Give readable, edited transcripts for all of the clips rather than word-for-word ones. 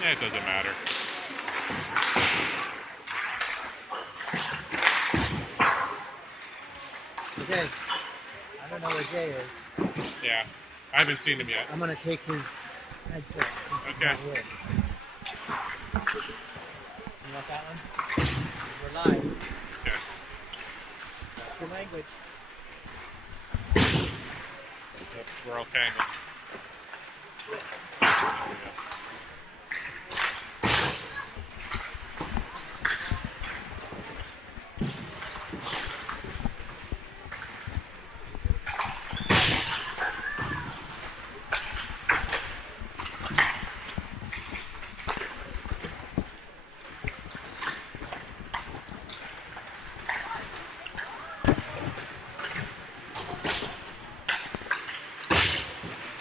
Yeah, it doesn't matter. Jay, I don't know where Jay is. Yeah, I haven't seen him yet. I'm gonna take his headset since he's Okay. not here. You want that one? We're live. Okay. That's your language. Oops, we're all tangled. There we go.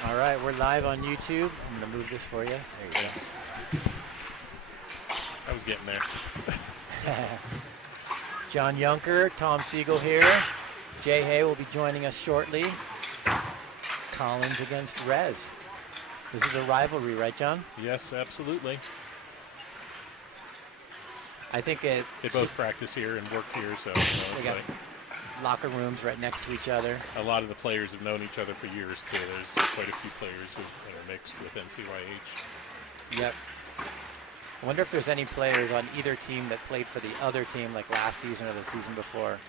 All right, we're live on YouTube. I'm gonna move this for you. There you go. I was getting there. John Yunker, Tom Siegel here. Jay Hay will be joining us shortly. Collins against Rez. This is a rivalry, right, John? Yes, absolutely. I think They both practice here and work here, so they it's got like locker rooms right next to each other. a lot of the players have known each other for years too. There's quite a few players who are mixed with NCYH. Yep. I wonder if there's any players on either team that played for the other team like last season or the season before.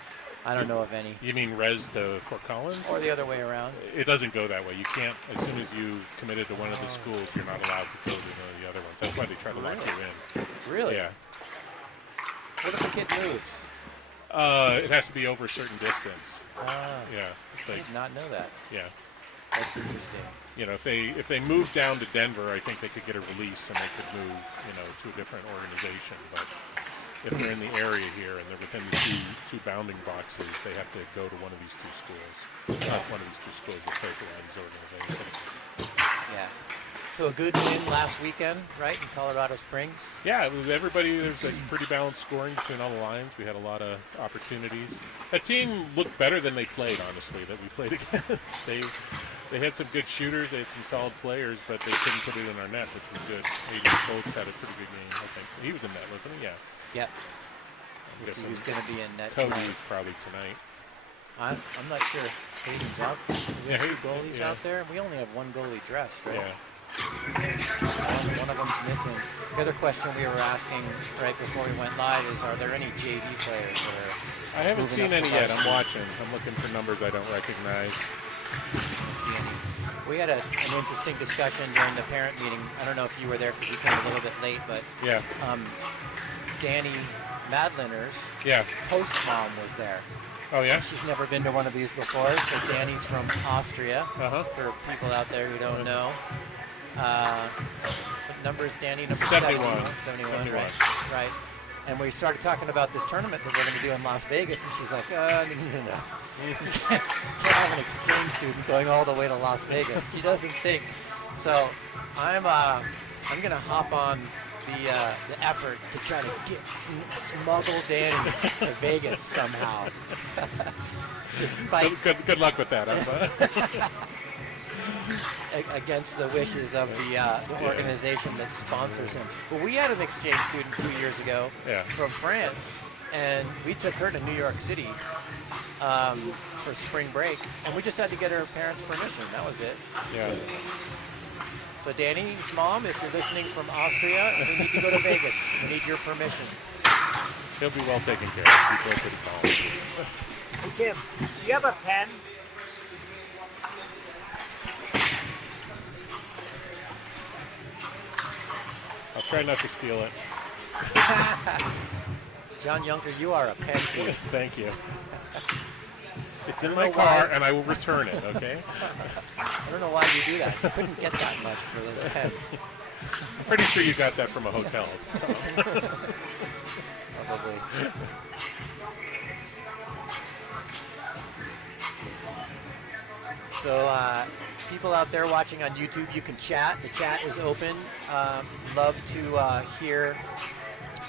I don't know of any. You mean Rez to Fort Collins? Or the other way around. It doesn't go that way. You can't, as soon as you've committed to one of the schools, you're not allowed to go to the other ones. That's why they try to lock you in. Really? Yeah. What if a kid moves? It has to be over a certain distance. Ah, Yeah. It's I like, did not know that. yeah. That's interesting. You know, if they moved down to Denver, I think they could get a release and they could move, to a different organization. But if they're in the area here and they're within the two bounding boxes, they have to go to one of these two schools. Not one of these two schools, but play for one of these organizations. Yeah. So a good win last weekend, right, in Colorado Springs? Yeah, it was there's a pretty balanced scoring between all the lines. We had a lot of opportunities. That team looked better than they played, honestly, that we played against. They had some good shooters, they had some solid players, but they couldn't put it in our net, which was good. Aiden Schultz had a pretty good game, I think. He was in net, wasn't he? Yeah. Yep. We'll see who's going to be in net Cody tonight. is probably tonight. I'm not sure. Hayden's out. We have two goalies out there. We only have one goalie dressed, right? Yeah. One of them's missing. The other question we were asking right before we went live is, are there any JV players that are I haven't moving seen up to any yet. I'm varsity? watching. I'm looking for numbers I don't recognize. See any. We had an interesting discussion during the parent meeting. I don't know if you were there because you came a little bit late, but Yeah. Danny Madliner's Yeah. host mom was there. Oh, yeah? She's never been to one of these before, so Danny's from Austria. Uh-huh. For people out there who don't know. What number is Danny? Number 71. 71, right. And we started talking about this tournament that we're going to do in Las Vegas, and she's like, no. You can't have an exchange student going all the way to Las Vegas. She doesn't think. So I'm going to hop on the effort to try to smuggle Danny to Vegas somehow. Despite Good luck with that. against the wishes of the organization that sponsors him. Well, we had an exchange student 2 years ago from France, and we took her to New York City for spring break, and we just had to get her parents' permission. That was it. Yeah. So Danny's mom, if you're listening from Austria, we need to go to Vegas. We need your permission. He'll be well taken care of. People are pretty tall. Hey, Kim, do you have a pen? I'll try not to steal it. John Yunker, you are a pen thief. Thank you. It's in my car, and I will return it, okay? I don't know why you do that. You couldn't get that much for those pens. I'm pretty sure you got that from a hotel. Probably. So people out there watching on YouTube, you can chat. The chat is open. Love to hear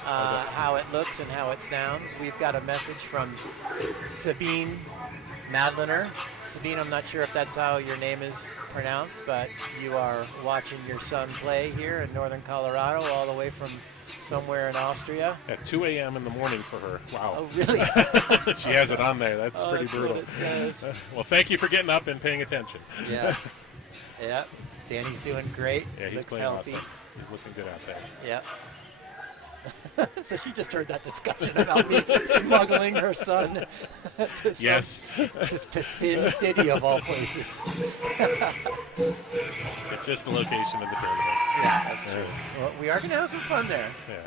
how it looks and how it sounds. We've got a message from Sabine Madliner. Sabine, I'm not sure if that's how your name is pronounced, but you are watching your son play here in northern Colorado, all the way from somewhere in Austria. At 2 a.m. in the morning for her. Wow. Oh, really? She has it on there. That's pretty that's brutal. what it says. Well, thank you for getting up and paying attention. Yeah. Yeah. Danny's doing great. Yeah, he's Looks playing healthy. awesome. He's looking good out there. Yeah. So she just heard that discussion about me smuggling her son to, Yes. to Sin City of all places. It's just the location of the tournament. Yeah, that's true. Well, we are going to have some fun there. Yeah.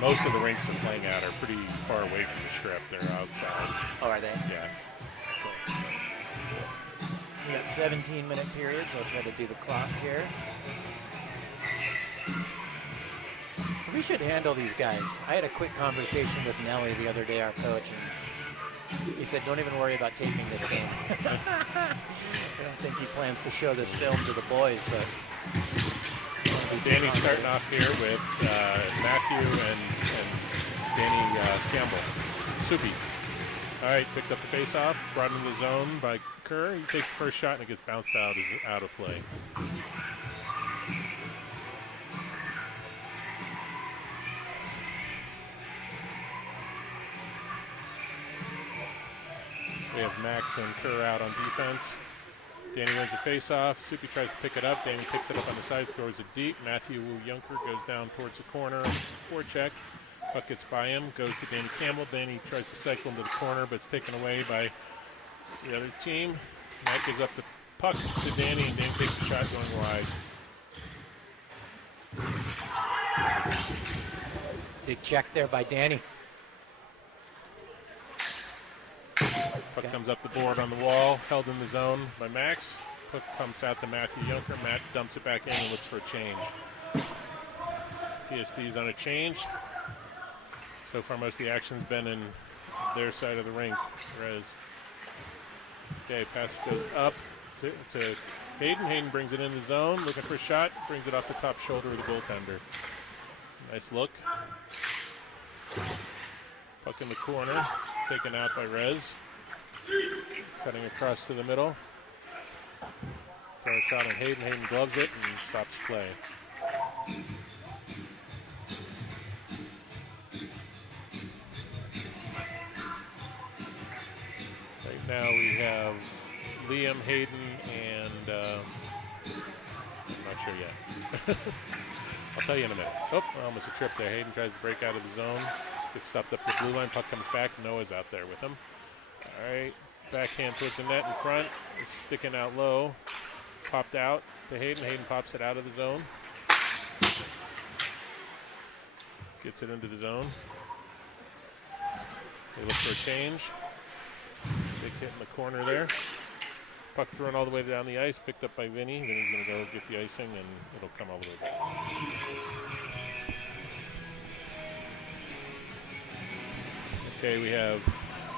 Most of the rinks we're playing at are pretty far away from the strip. They're outside. Oh, are they? Yeah. We got 17-minute periods. I'll try to do the clock here. So we should handle these guys. I had a quick conversation with Nelly the other day, our coach, and he said, don't even worry about taping this game. I don't think he plans to show this film to the boys, but... Danny's starting off here with Matthew and Danny Campbell. Soupy. All right, picked up the face-off, brought into the zone by Kerr. He takes the first shot and it gets bounced out of play. We have Max and Kerr out on defense. Danny wins the face-off. Soupy tries to pick it up. Danny picks it up on the side, throws it deep. Matthew Junker goes down towards the corner. Forecheck. Puck gets by him, goes to Danny Campbell. Danny tries to cycle into the corner, but it's taken away by the other team. Matt gives up the puck to Danny, and Danny takes the shot going wide. Big check there by Danny. Puck comes up the board on the wall, held in the zone by Max. Puck comes out to Matthew Junker. Matt dumps it back in and looks for a change. PSD's on a change. So far, most of the action's been in their side of the rink. Rez. Okay, pass goes up to Hayden. Hayden brings it in the zone, looking for a shot. Brings it off the top shoulder of the goaltender. Nice look. Puck in the corner, taken out by Rez. Cutting across to the middle. Throw a shot on Hayden. Hayden gloves it and stops play. Right now we have Liam, Hayden, and I'm not sure yet. I'll tell you in a minute. Oh, almost a trip there. Hayden tries to break out of the zone. Gets stopped up the blue line. Puck comes back. Noah's out there with him. All right. Backhand towards the net in front. It's sticking out low. Popped out to Hayden. Hayden pops it out of the zone. Gets it into the zone. They look for a change. Big hit in the corner there. Puck thrown all the way down the ice. Picked up by Vinny. Vinny's going to go get the icing, and it'll come all the way back. Okay, we have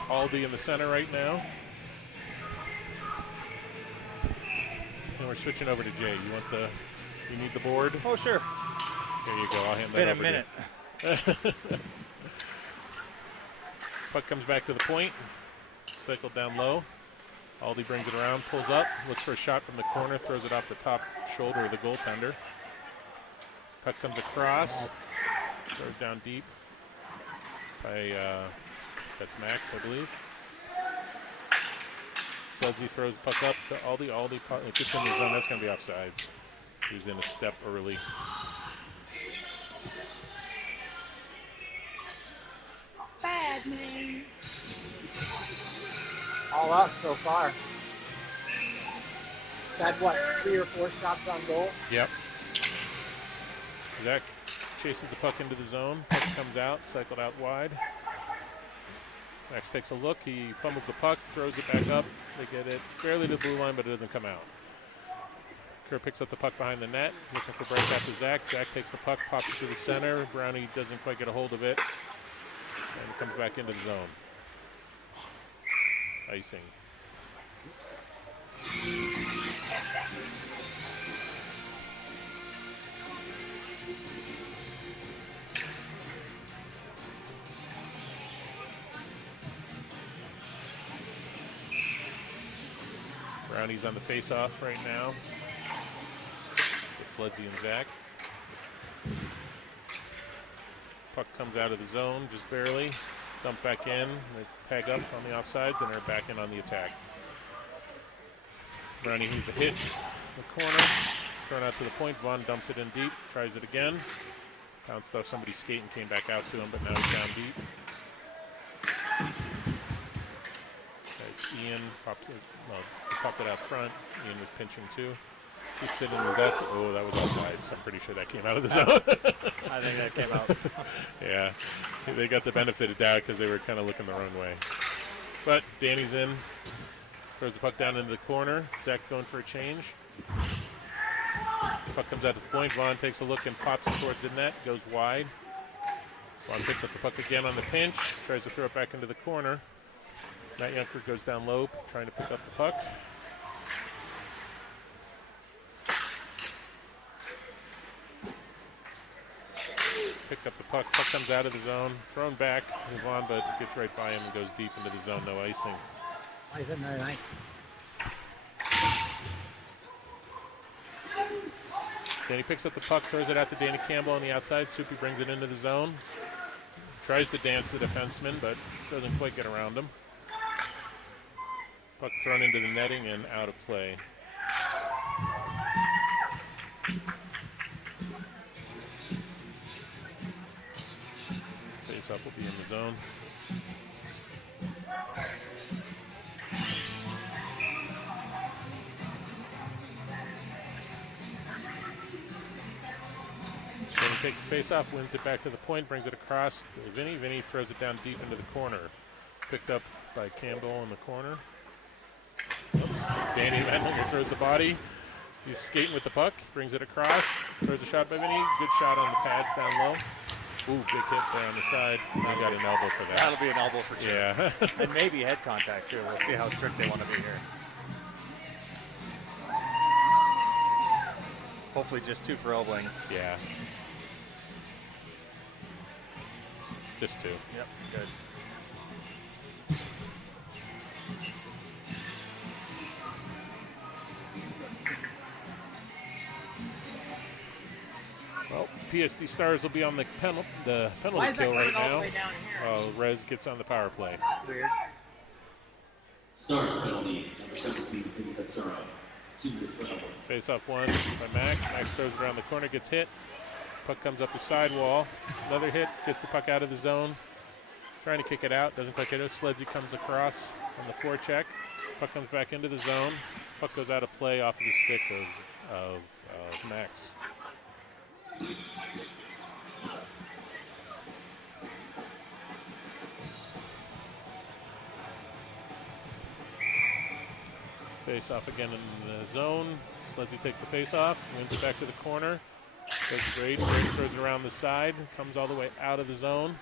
Aldi in the center right now. And we're switching over to Jay. You need the board? Oh, sure. There you go. I'll hand It's that been a over minute. to you. Puck comes back to the point. Cycled down low. Aldi brings it around, pulls up, looks for a shot from the corner, throws it off the top shoulder of the goaltender. Puck comes across, throws down deep by, that's Max, I believe. Sudsy throws the puck up to Aldi. Aldi, it gets in the zone. That's going to be offsides. He was in a step early. Bad man. All out so far. Had what, 3 or 4 shots on goal? Yep. Zach chases the puck into the zone. Puck comes out, cycled out wide. Max takes a look. He fumbles the puck, throws it back up. They get it barely to the blue line, but it doesn't come out. Kerr picks up the puck behind the net, looking for breakout to Zach. Zach takes the puck, pops it to the center. Brownie doesn't quite get a hold of it, and it comes back into the zone. Icing. Brownie's on the face-off right now. With Sledzy and Zach. Puck comes out of the zone just barely. Dump back in. They tag up on the offsides and are back in on the attack. Brownie needs a hit in the corner. Thrown out to the point. Vaughn dumps it in deep. Tries it again. Bounced off somebody's skate and came back out to him, but now he's down deep. That's Ian. Popped it out front. Ian was pinching too. Keeps it in the guts. Oh, that was offside, so I'm pretty sure that came out of the zone. I think that came out. Yeah, they got the benefit of doubt because they were kind of looking the wrong way. But Danny's in. Throws the puck down into the corner. Zach going for a change. Puck comes out to the point. Vaughn takes a look and pops it towards the net. Goes wide. Vaughn picks up the puck again on the pinch. Tries to throw it back into the corner. Matt Junker goes down low, trying to pick up the puck. Picked up the puck. Puck comes out of the zone. Thrown back. Move on, but gets right by him and goes deep into the zone. No icing. Isn't very nice. Danny picks up the puck, throws it out to Danny Campbell on the outside. Soupy brings it into the zone. Tries to dance the defenseman, but doesn't quite get around him. Puck thrown into the netting and out of play. Face-off will be in the zone. Danny takes the face-off, wins it back to the point, brings it across to Vinny. Vinny throws it down deep into the corner. Picked up by Campbell in the corner. Oops. Danny Mendel throws the body. He's skating with the puck, brings it across, throws a shot by Vinny. Good shot on the pads down low. Ooh, big hit there on the side. He got an elbow for that. That'll be an elbow for sure. Yeah. And maybe head contact too. We'll see how strict they want to be here. Hopefully just 2 for elbowing. Yeah. Just 2. Yep, good. Well, PSD Stars will be on the penalty Why is that kill right coming all now. the way down here? Rez gets on the power play. Weird. Stars penalty, number 17, Hasura. 2 minutes for elbow. Face off one by Max. Max throws it around the corner, gets hit. Puck comes up the sidewall. Another hit, gets the puck out of the zone. Trying to kick it out, doesn't quite get it. Sledzy comes across on the forecheck. Puck comes back into the zone. Puck goes out of play off of the stick of Max. Face off again in the zone. Sledzy takes the face off, wins it back to the corner. Does great. Brady throws it around the side, comes all the way out of the zone.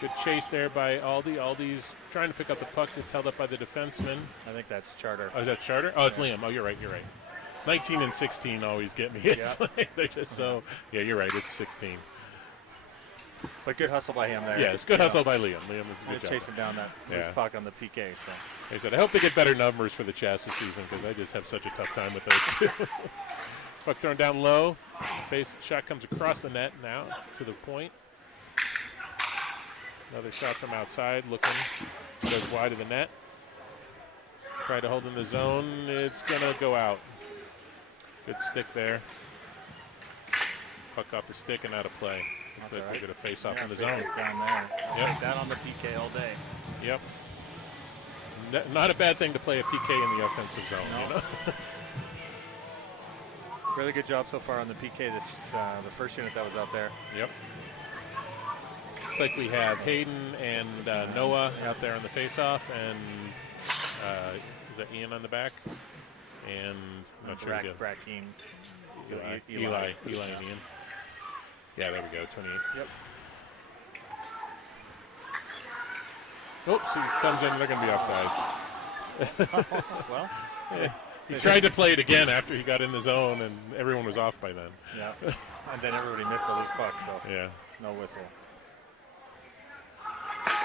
Good chase there by Aldi. Aldi's trying to pick up the puck. It's held up by the defenseman. I think that's Charter. Oh, is that Charter? Oh, it's Liam. Oh, you're right. 19 and 16 always get me. It's like they're just so. Yeah, you're right. It's 16. But good hustle by him there. Yeah, it's good hustle by Liam. Liam is a good job. Chasing down that loose puck on the PK. So. Like I said, I hope they get better numbers for the Chas this season because I just have such a tough time with those two. Puck thrown down low. Shot comes across the net now to the point. Another shot from outside, looking, goes wide of the net. Try to hold in the zone. It's going to go out. Good stick there. Puck off the stick and out of play. Looks like they're going to face off in the zone. Down there. Yep. That on the PK all day. Yep. Not a bad thing to play a PK in the offensive zone. No. You know? Really good job so far on the PK. The first unit that was out there. Yep. Looks like we have Hayden and Noah out there on the face-off, and is that Ian on the back? And I'm not sure again. Brad Keene. Eli and Ian. Yeah, there we go. 28. Yep. Oops, he comes in. They're going to be offsides. Well, yeah. He tried to play it again after he got in the zone, and everyone was off by then. Yeah. And then everybody missed the loose puck, so yeah. No whistle.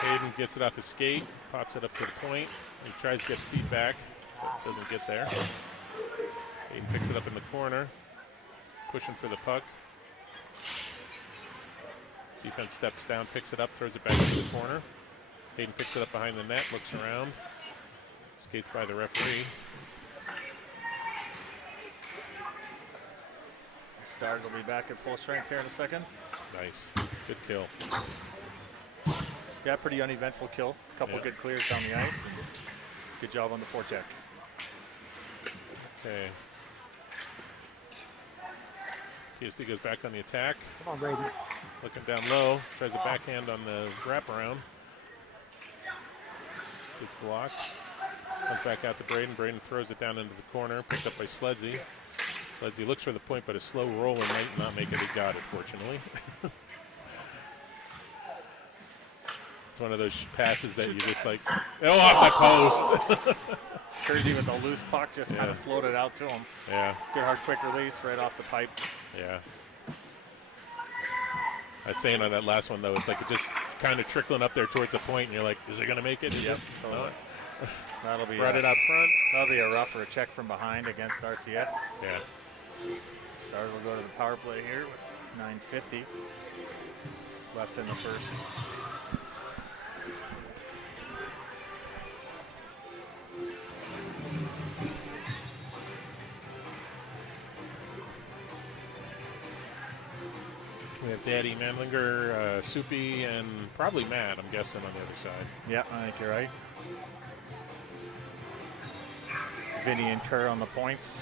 Hayden gets it off his skate, pops it up to the point. He tries to get feedback. but doesn't get there. Hayden picks it up in the corner, pushing for the puck. Defense steps down, picks it up, throws it back into the corner. Hayden picks it up behind the net, looks around, skates by the referee. Stars will be back at full strength here in a second. Nice, good kill. Yeah, pretty uneventful kill. A couple good clears down the ice. And good job on the forecheck. Okay. PSD goes back on the attack. Come on, Brady. Looking down low, tries a backhand on the wraparound. Gets blocked. Comes back out to Braden. Braden throws it down into the corner, picked up by Sledzy. Sledzy looks for the point, but a slow roll and might not make it. He got it, fortunately. It's one of those passes that you just like, oh, off the post. Kersey with a loose puck just kind of floated out to him. Yeah. Good hard quick release right off the pipe. Yeah. I was saying on that last one, though, it's like it just kind of trickling up there towards the point, and you're like, is it going to make it? Yep. No. That'll be Brought it out front. That'll be a rough or a check from behind against RCS. Yeah. Stars will go to the power play here with 9:50 left in the first. We have Daddy Manlinger, Soupy, and probably Matt, I'm guessing, on the other side. Yeah, I think you're right. Vinny and Kerr on the points.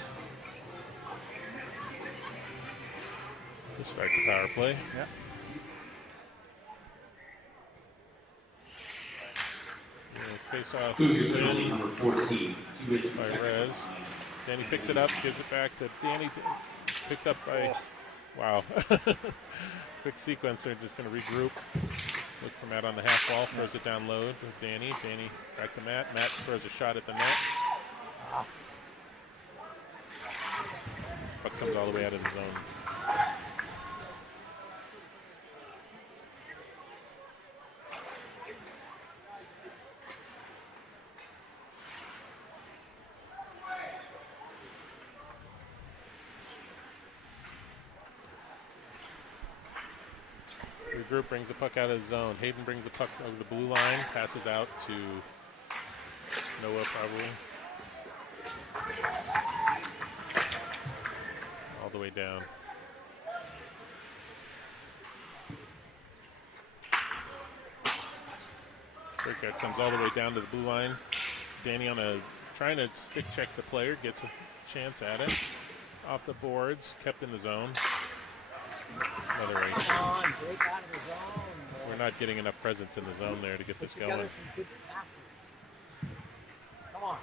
We'll start the power play. Yeah. Face off Cougars penalty number 14. 2 minutes per by second. Rez. Danny picks it up, gives it back to Danny. Picked up by, wow. Quick sequence, they're just going to regroup. Look for Matt on the half wall, throws it down low to Danny. Danny back to Matt. Matt throws a shot at the net. Puck comes all the way out of the zone. Regroup, brings the puck out of the zone. Hayden brings the puck over the blue line, passes out to Noah probably. All the way down. Breakout comes all the way down to the blue line. Danny on a trying to stick check the player, gets a chance at it. Off the boards, kept in the zone. Another race. Come on, break out of the zone. We're not getting enough presence in the zone there to get this Put together going. some good passes. Come on.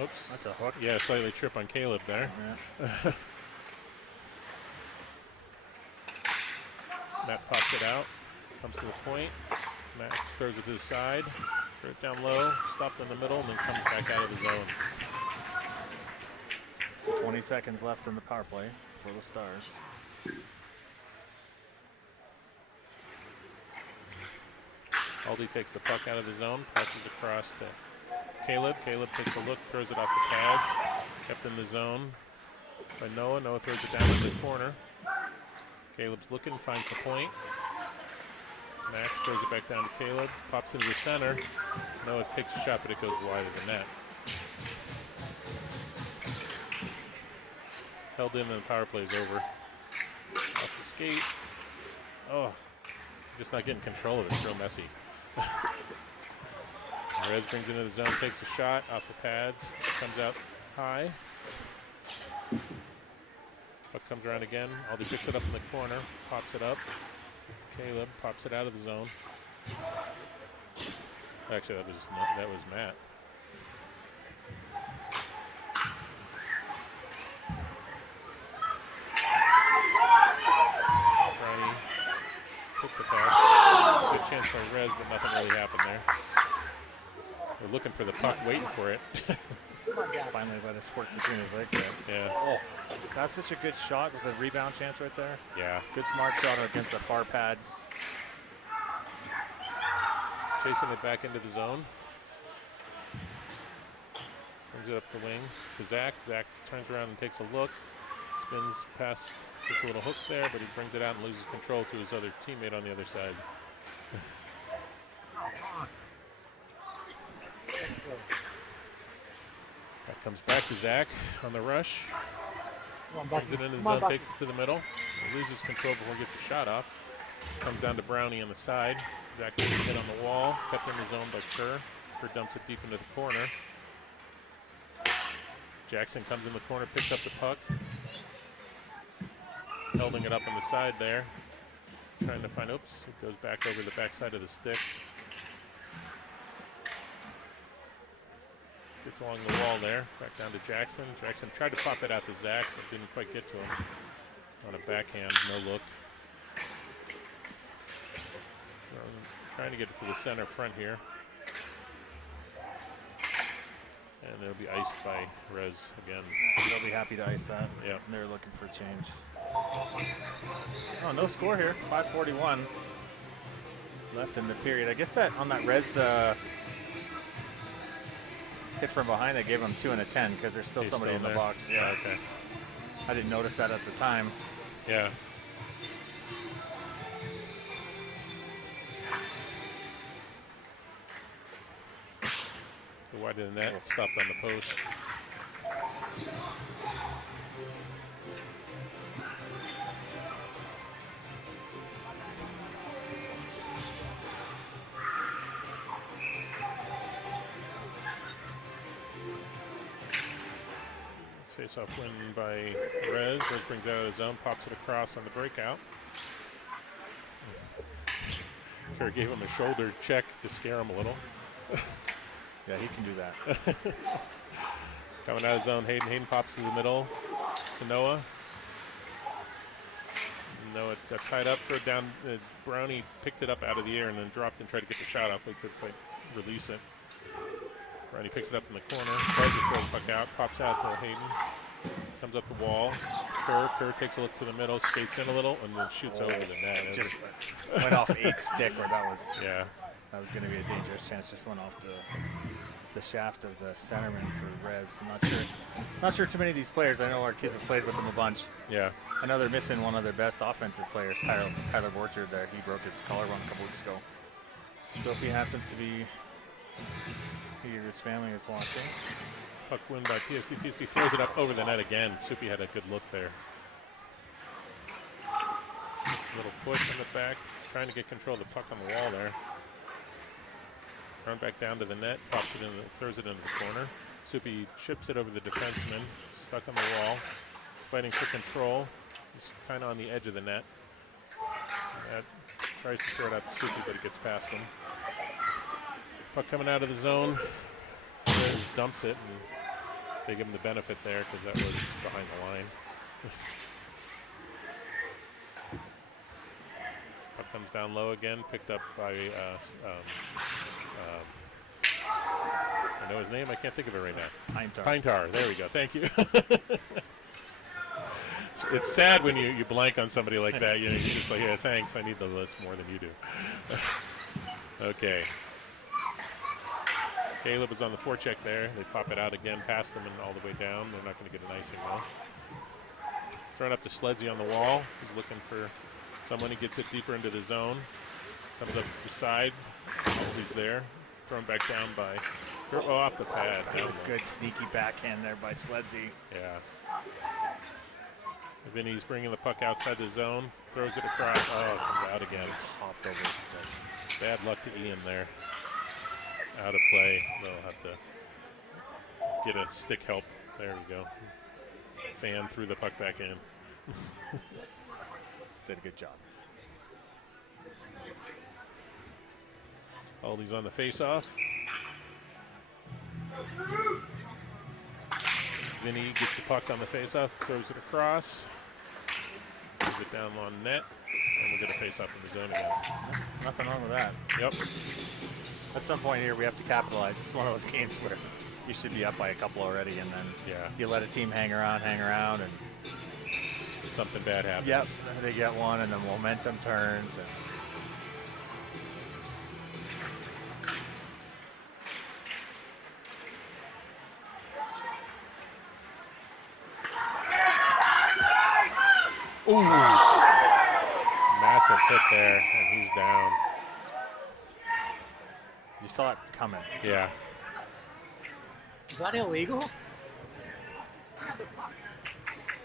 Oops. That's a hook. Yeah, slightly trip on Caleb there. Yeah. Matt pops it out, comes to the point. Matt throws it to the side, throws it down low, stopped in the middle, and then comes back out of the zone. 20 seconds left in the power play for the Stars. Aldi takes the puck out of the zone, passes across to Caleb. Caleb takes a look, throws it off the pads. Kept in the zone by Noah. Noah throws it down in the corner. Caleb's looking, finds the point. Max throws it back down to Caleb, pops into the center. Noah takes a shot, but it goes wide of the net. Held in and the power play is over. Off the skate. Oh, just not getting control of it. It's real messy. Rez brings it into the zone, takes a shot off the pads, comes out high. Puck comes around again. Aldi picks it up in the corner, pops it up. It's Caleb, pops it out of the zone. Actually, that was Matt. Brownie took the pass. Good chance by Rez, but nothing really happened there. They're looking for the puck, waiting for it. Finally let it squirt between his legs there. Yeah. Oh, that's such a good shot with a rebound chance right there. Yeah. Good smart shot against the far pad. chasing it back into the zone. Brings it up the wing to Zach. Zach turns around and takes a look. Spins past, gets a little hook there, but he brings it out and loses control to his other teammate on the other side. That comes back to Zach on the rush. Come on, Brings Bucky. it into the Come on, zone, Bucky. takes it to the middle. He loses control before he gets the shot off. Comes down to Brownie on the side. Zach gets hit on the wall. Kept in the zone by Kerr. Kerr dumps it deep into the corner. Jackson comes in the corner, picks up the puck. Holding it up on the side there. Trying to find, oops, it goes back over the backside of the stick. Gets along the wall there, back down to Jackson. Jackson tried to pop it out to Zach, but didn't quite get to him. On a backhand, no look. Trying to get it to the center front here. And they'll be iced by Rez again. They'll be happy to ice that. Yeah. They're looking for a change. Oh, no score here. 5:41 left in the period. I guess that on that Rez hit from behind, they gave him 2 and a 10 because there's still He's somebody still in the there? box. Yeah, okay. I didn't notice that at the time. Yeah. Go wide of the net, stopped on the post. Face-off win by Rez. Rez brings it out of the zone, pops it across on the breakout. Kerr gave him a shoulder check to scare him a little. Yeah, he can do that. Coming out of zone, Hayden pops to the middle to Noah. Noah got tied up, threw it down. Brownie picked it up out of the air and then dropped and tried to get the shot off, but he couldn't quite release it. Brownie picks it up in the corner, tries to throw the puck out, pops out to Hayden. Comes up the wall. Kerr takes a look to the middle, skates in a little, and then shoots over the net. It just went off 8 stick, or that was going to be a dangerous chance. Just went off the shaft of the centerman for Rez. I'm not sure too many of these players. I know our kids have played with them a bunch. Yeah. I know they're missing one of their best offensive players, Tyler Borchard there. He broke his collarbone a couple weeks ago. So if he happens to be here, his family is watching. Puck win by PSD. PSD throws it up over the net again. Soupy had a good look there. Little push in the back, trying to get control of the puck on the wall there. Run back down to the net, pops it in, throws it into the corner. Soupy chips it over the defenseman, stuck on the wall, fighting for control. He's kind of on the edge of the net. Matt tries to throw it out to Soupy, but it gets past him. Puck coming out of the zone. Rez dumps it, and they give him the benefit there because that was behind the line. Puck comes down low again, picked up by, I know his name, I can't think of it right now. Pintar, there we go, thank you. It's sad when you blank on somebody like that. You're just like, yeah, thanks, I need the list more than you do. Okay. Caleb is on the forecheck there. They pop it out again, past them and all the way down. They're not going to get an icing though. Thrown up to Sledzy on the wall. He's looking for someone. He gets it deeper into the zone. Comes up the side. He's there. Thrown back down by, off the pad. Good sneaky backhand there by Sledzy. Yeah. Vinny's bringing the puck outside the zone. Throws it across. Oh, it comes out again. Just hopped over his stick. Bad luck to Ian there. Out of play. They'll have to get a stick help. There we go. Fan threw the puck back in. Did a good job. Aldi's on the face-off. Vinny gets the puck on the face-off, throws it across. Moves it down on net, and we'll get a face-off in the zone again. Nothing wrong with that. Yep. At some point here, we have to capitalize. It's one of those games where you should be up by a couple already, and then you let a team hang around, and something bad happens. Yep, they get one, and the momentum turns. And Ooh. Massive hit there, and he's down. You saw it coming. Yeah. Is that illegal?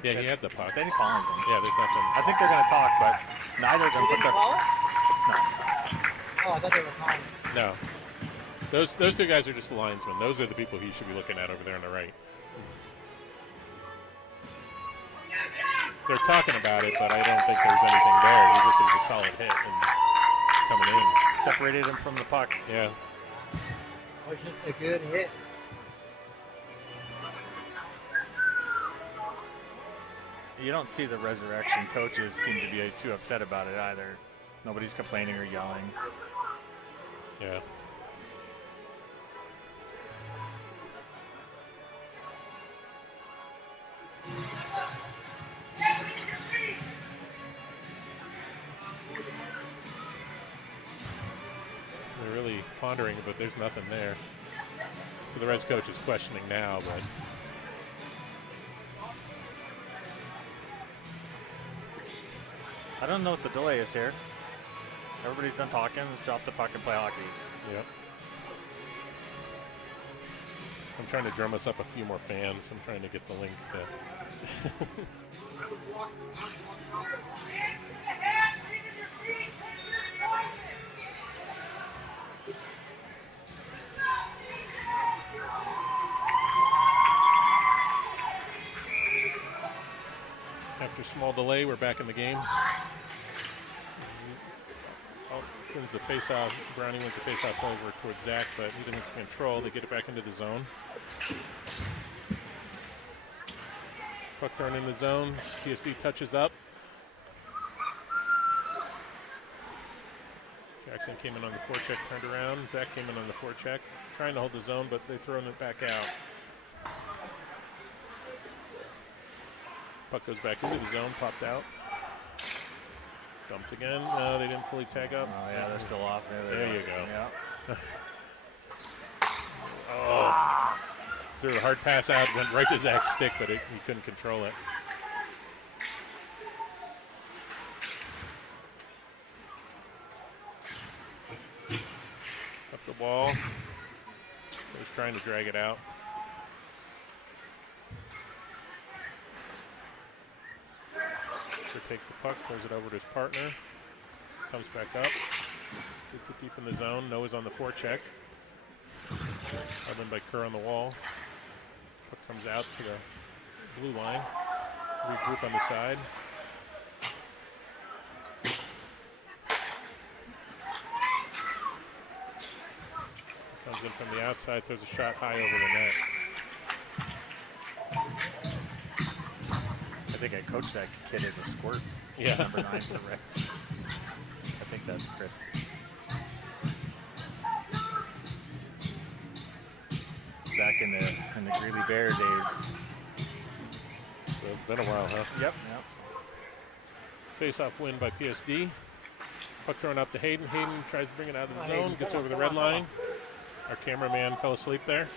Yeah, he had the puck. They didn't call anything. Yeah, there's nothing. I think they're going to talk, but neither of them put their. Call it? No. Oh, I thought they were calling. No. Those two guys are just the linesmen. Those are the people he should be looking at over there on the right. They're talking about it, but I don't think there's anything there. He just was a solid hit and coming in. Separated him from the puck. Yeah. It was just a good hit. You don't see the Resurrection coaches seem to be too upset about it either. Nobody's complaining or yelling. Yeah. They're really pondering it, but there's nothing there. So the Res coach is questioning now, but I don't know what the delay is here. Everybody's done talking. Let's drop the puck and play hockey. yep. I'm trying to drum us up a few more fans. I'm trying to get the link to After small delay, we're back in the game. Wins the face-off. Brownie wins the face-off over towards Zach, but he didn't control. They get it back into the zone. Puck thrown in the zone. PSD touches up. Jackson came in on the forecheck, turned around. Zach came in on the forecheck, trying to hold the zone, but they've thrown it back out. Puck goes back into the zone, popped out. Dumped again. No, they didn't fully tag up. Oh, yeah, they're still off. There you go. Yeah. Oh. Threw a hard pass out, went right to Zach's stick, but he couldn't control it. Up the wall. He's trying to drag it out. Takes the puck, throws it over to his partner, comes back up, gets it deep in the zone. Noah's on the forecheck. Up by Kerr on the wall. Puck comes out to the blue line. Regroup on the side. Comes in from the outside, throws a shot high over the net. I think I coached that kid as a squirt. Yeah. Number 9 for Reds. I think that's Chris. Back in the Greeley Bear days. So it's been a while, huh? Yep. Face-off win by PSD. Puck thrown up to Hayden. Hayden tries to bring it out of the zone, gets over the red line. Our cameraman fell asleep there.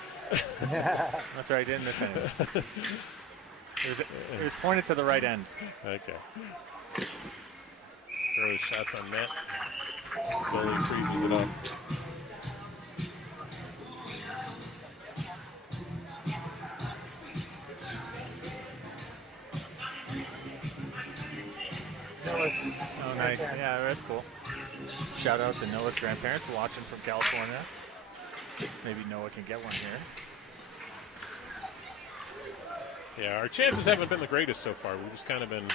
That's right, I didn't miss anything. It was pointed to the right end. Okay. Throws shots on net. Goalie freezes it up. Oh, nice. Yeah, that's cool. Shout out to Noah's grandparents watching from California. Maybe Noah can get one here. Yeah, our chances haven't been the greatest so far. We've just kind of been,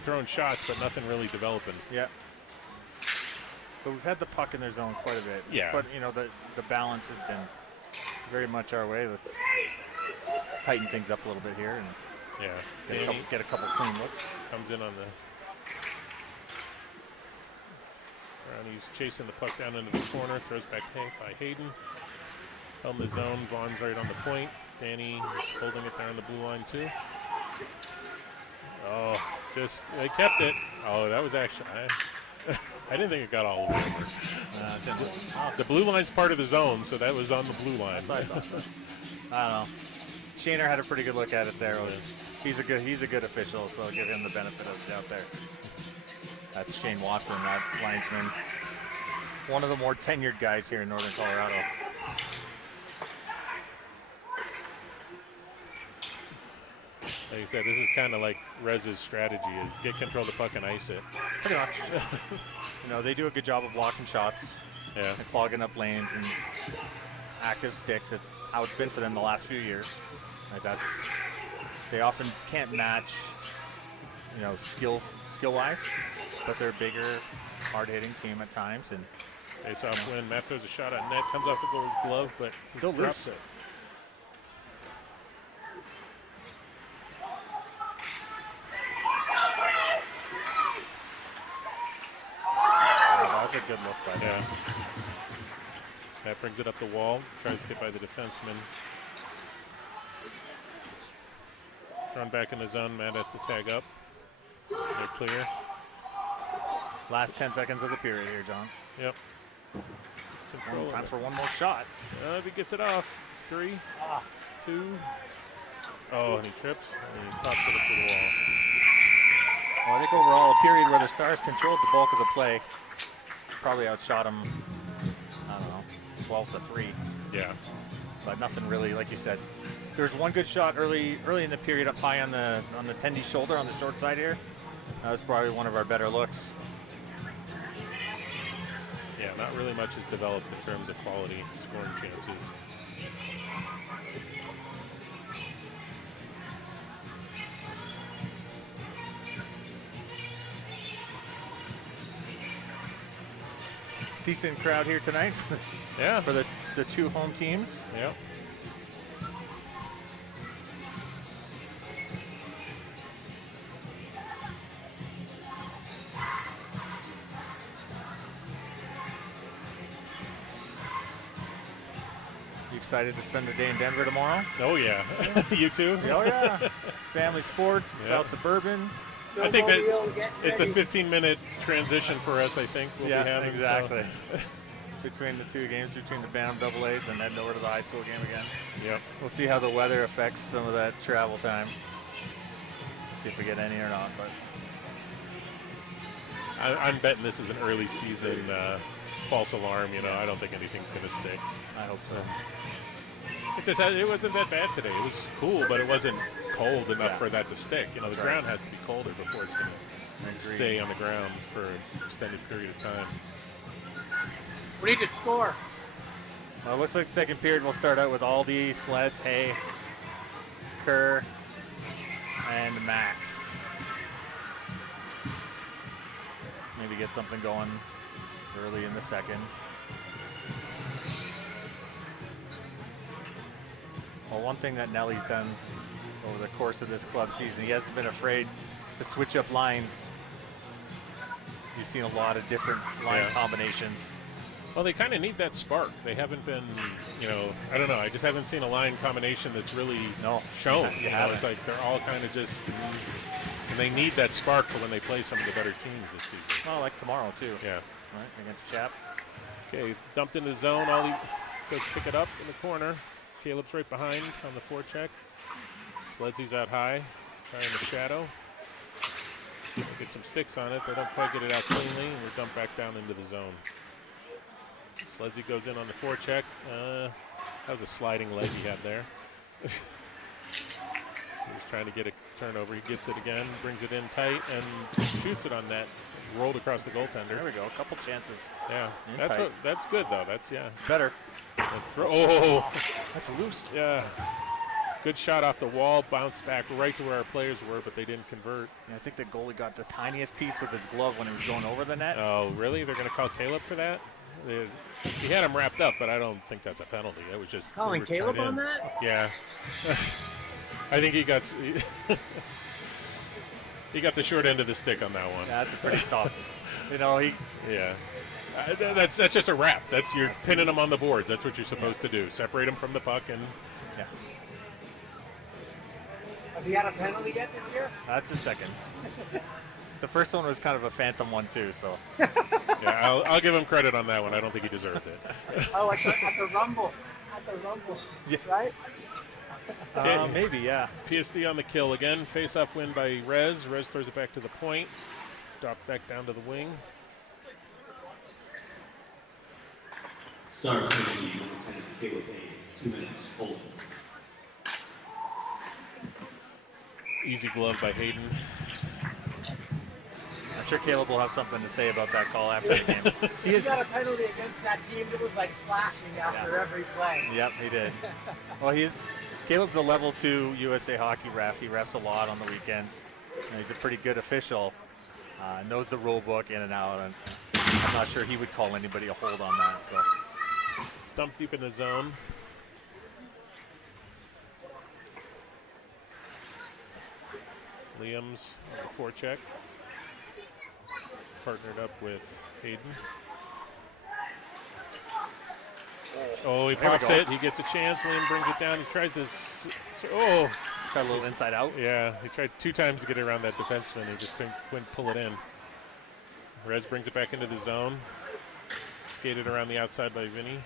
throwing shots, but nothing really developing. Yeah. But we've had the puck in their zone quite a bit. Yeah. But, the balance has been very much our way. Let's tighten things up a little bit here and get a couple clean looks. Comes in on the... Brownie's chasing the puck down into the corner, throws back by Hayden. Held in the zone, Vaughn's right on the point. Danny is holding it there on the blue line too. Oh, they kept it. Oh, that was actually, I didn't think it got all the way over. The blue line's part of the zone, so that was on the blue line. I don't know. Shaner had a pretty good look at it there. He's a good official, so I'll give him the benefit of the doubt there. That's Shane Watson, that linesman. One of the more tenured guys here in Northern Colorado. Like you said, this is kind of like Rez's strategy: is get control of the puck and ice it. Pretty much. You know, they do a good job of blocking shots, Yeah. and clogging up lanes and active sticks. It's how it's been for them the last few years. Like they often can't match, you know, skill-wise, but they're a bigger, hard-hitting team at times. And Face off win. Matt throws a shot at net, comes off the goalie's glove, but Still drops loose. it. that was a good look by them. Yeah. That brings it up the wall. Tries to get by the defenseman. Thrown back in the zone. Matt has to tag up. They're clear. Last 10 seconds of the period here, John. Yep. Control Time it. for one more shot. If he gets it off. 3, 2. Oh, and he trips. And he pops it up to the wall. Well, I think overall, a period where the Stars controlled the bulk of the play, probably outshot them, I don't know, 12-3. Yeah. But nothing really, like you said. There's one good shot early in the period up high on the Tendy's shoulder on the short side here. That was probably one of our better looks. Yeah, not really much has developed in terms of quality scoring chances. Decent crowd here tonight Yeah. for the two home teams. Yep. You excited to spend the day in Denver tomorrow? Oh, yeah. You too? Oh yeah. Family sports, Yeah. South Suburban. I think that Snowmobile getting it's a ready. 15-minute transition for us, I think, we'll be having. so- exactly. Between the two games, between the Bantam AA and heading over to the high school game again. Yep. We'll see how the weather affects some of that travel time. See if we get any or not. But I'm betting this is an early season false alarm. You know, I don't think anything's going to stick. I hope so. It wasn't that bad today. It was cool, but it wasn't cold enough Yeah. for that to stick. You know, the That's right. ground has to be colder before it's going to stay on the ground for an extended period of time. We need to score. Well, it looks like second period will start out with Aldi, Sleds, Hay, Kerr, and Max. Maybe get something going early in the second. Well, one thing that Nelly's done over the course of this club season, he hasn't been afraid to switch up lines. You've seen a lot of different line Yeah. combinations. Well, they kind of need that spark. They haven't been, you know, I don't know. I just haven't seen a line combination that's really shown. You You know, haven't. it's like they're all kind of just, and they need that spark for when they play some of the better teams this season. Well, like tomorrow too. Yeah. Right, against Chap. Okay, dumped in the zone. Ollie goes pick it up in the corner. Caleb's right behind on the forecheck. Sledsy's out high, trying the shadow. Get some sticks on it. They don't quite get it out cleanly, and we're dumped back down into the zone. Sledsy goes in on the forecheck. That was a sliding leg he had there. He was trying to get a turnover. He gets it again, brings it in tight, and shoots it on net. Rolled across the goaltender. There we go. A couple chances. Yeah, In that's tight. that's good though. That's Better. Oh, That's loose. yeah. Good shot off the wall, bounced back right to where our players were, but they didn't convert. Yeah, I think the goalie got the tiniest piece with his glove when he was going over the net. Oh, really? They're going to call Caleb for that? He had him wrapped up, but I don't think that's a penalty. It was just Calling it was Caleb tied on in. that? Yeah. I think he got he got the short end of the stick on that one. Yeah, that's a pretty soft. You know, he. Yeah. That's just a wrap. You're pinning them on the boards. That's what you're supposed to do. Separate them from the puck, and Yeah, Has he had a penalty yet this year? that's the second. The first one was kind of a phantom one too. So yeah, I'll give him credit on that one. I don't think he deserved it. Oh, at the Rumble. At the Rumble. Yeah. Right? Okay. Maybe, yeah. PSD on the kill again. Face-off win by Rez. Rez throws it back to the point. Drop back down to the wing. Stars penalty, number 10, Caleb Payne, 2 minutes, hold. Easy glove by Hayden. I'm sure Caleb will have something to say about that call after the game. He got a penalty against that team that was like slashing after every play. Yep, he did. Well, Caleb's a level 2 USA hockey ref. He refs a lot on the weekends. And he's a pretty good official. Knows the rule book in and out. And I'm not sure he would call anybody a hold on that. So. Dump deep in the zone. Liam's on the forecheck. Partnered up with Hayden. Oh, he pops it. He gets a chance. Liam brings it down. He tries to. Try a little inside out. Yeah, he tried 2 times to get it around that defenseman. He just couldn't pull it in. Rez brings it back into the zone. Skated around the outside by Vinny.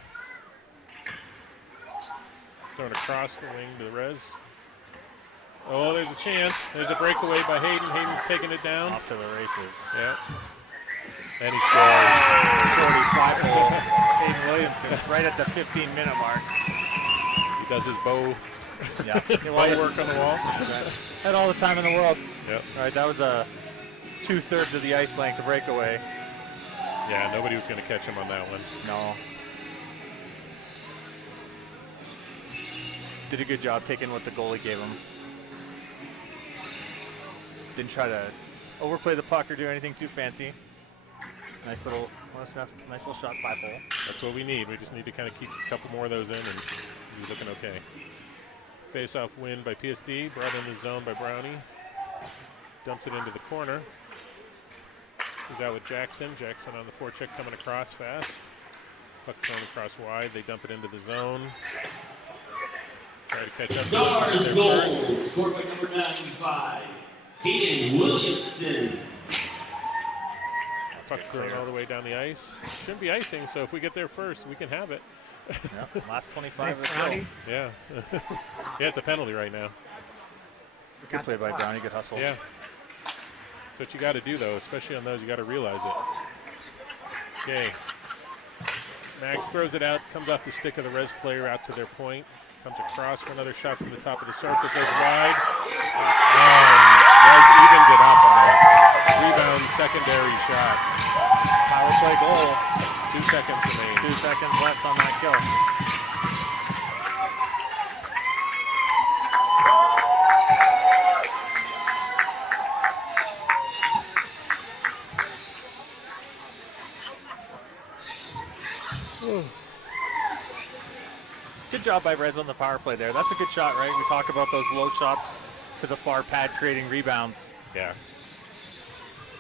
Thrown across the wing to the Rez. Oh, there's a chance. There's a breakaway by Hayden. Hayden's taking it down. Off to the races. Yeah. And he scores. Shorty 5-hole. Hayden Williamson right at the 15-minute mark. He does his bow. Yeah. Bow work on the wall. Had all the time in the world. Yep. All right, that was a 2/3 of the ice length breakaway. Yeah, nobody was going to catch him on that one. No. Did a good job taking what the goalie gave him. Didn't try to overplay the puck or do anything too fancy. Nice little shot, 5-hole. That's what we need. We just need to kind of keep a couple more of those in and be looking okay. Face-off win by PSD, brought in the zone by Brownie. Dumps it into the corner. He's out with Jackson. Jackson on the forecheck coming across fast. Puck thrown across wide. They dump it into the zone. Try to catch up. Stars goal, scored by number 95, Hayden Williamson. Puck thrown all the way down the ice. Shouldn't be icing, so if we get there first, we can have it. Yep, last 25 Nice of the Brownie. Yeah. Yeah, it's a penalty right now. Good play by Brownie, good hustle. Yeah. That's what you got to do, though, especially on those. You got to realize it. Okay. Max throws it out, comes off the stick of the Rez player out to their point. Comes across for another shot from the top of the circle. Goes wide. Rez evens it up on a rebound secondary shot. Power play goal. 2 seconds remaining. 2 seconds left on that kill. Good job by Rez on the power play there. That's a good shot, right? We talk about those low shots to the far pad creating rebounds. Yeah.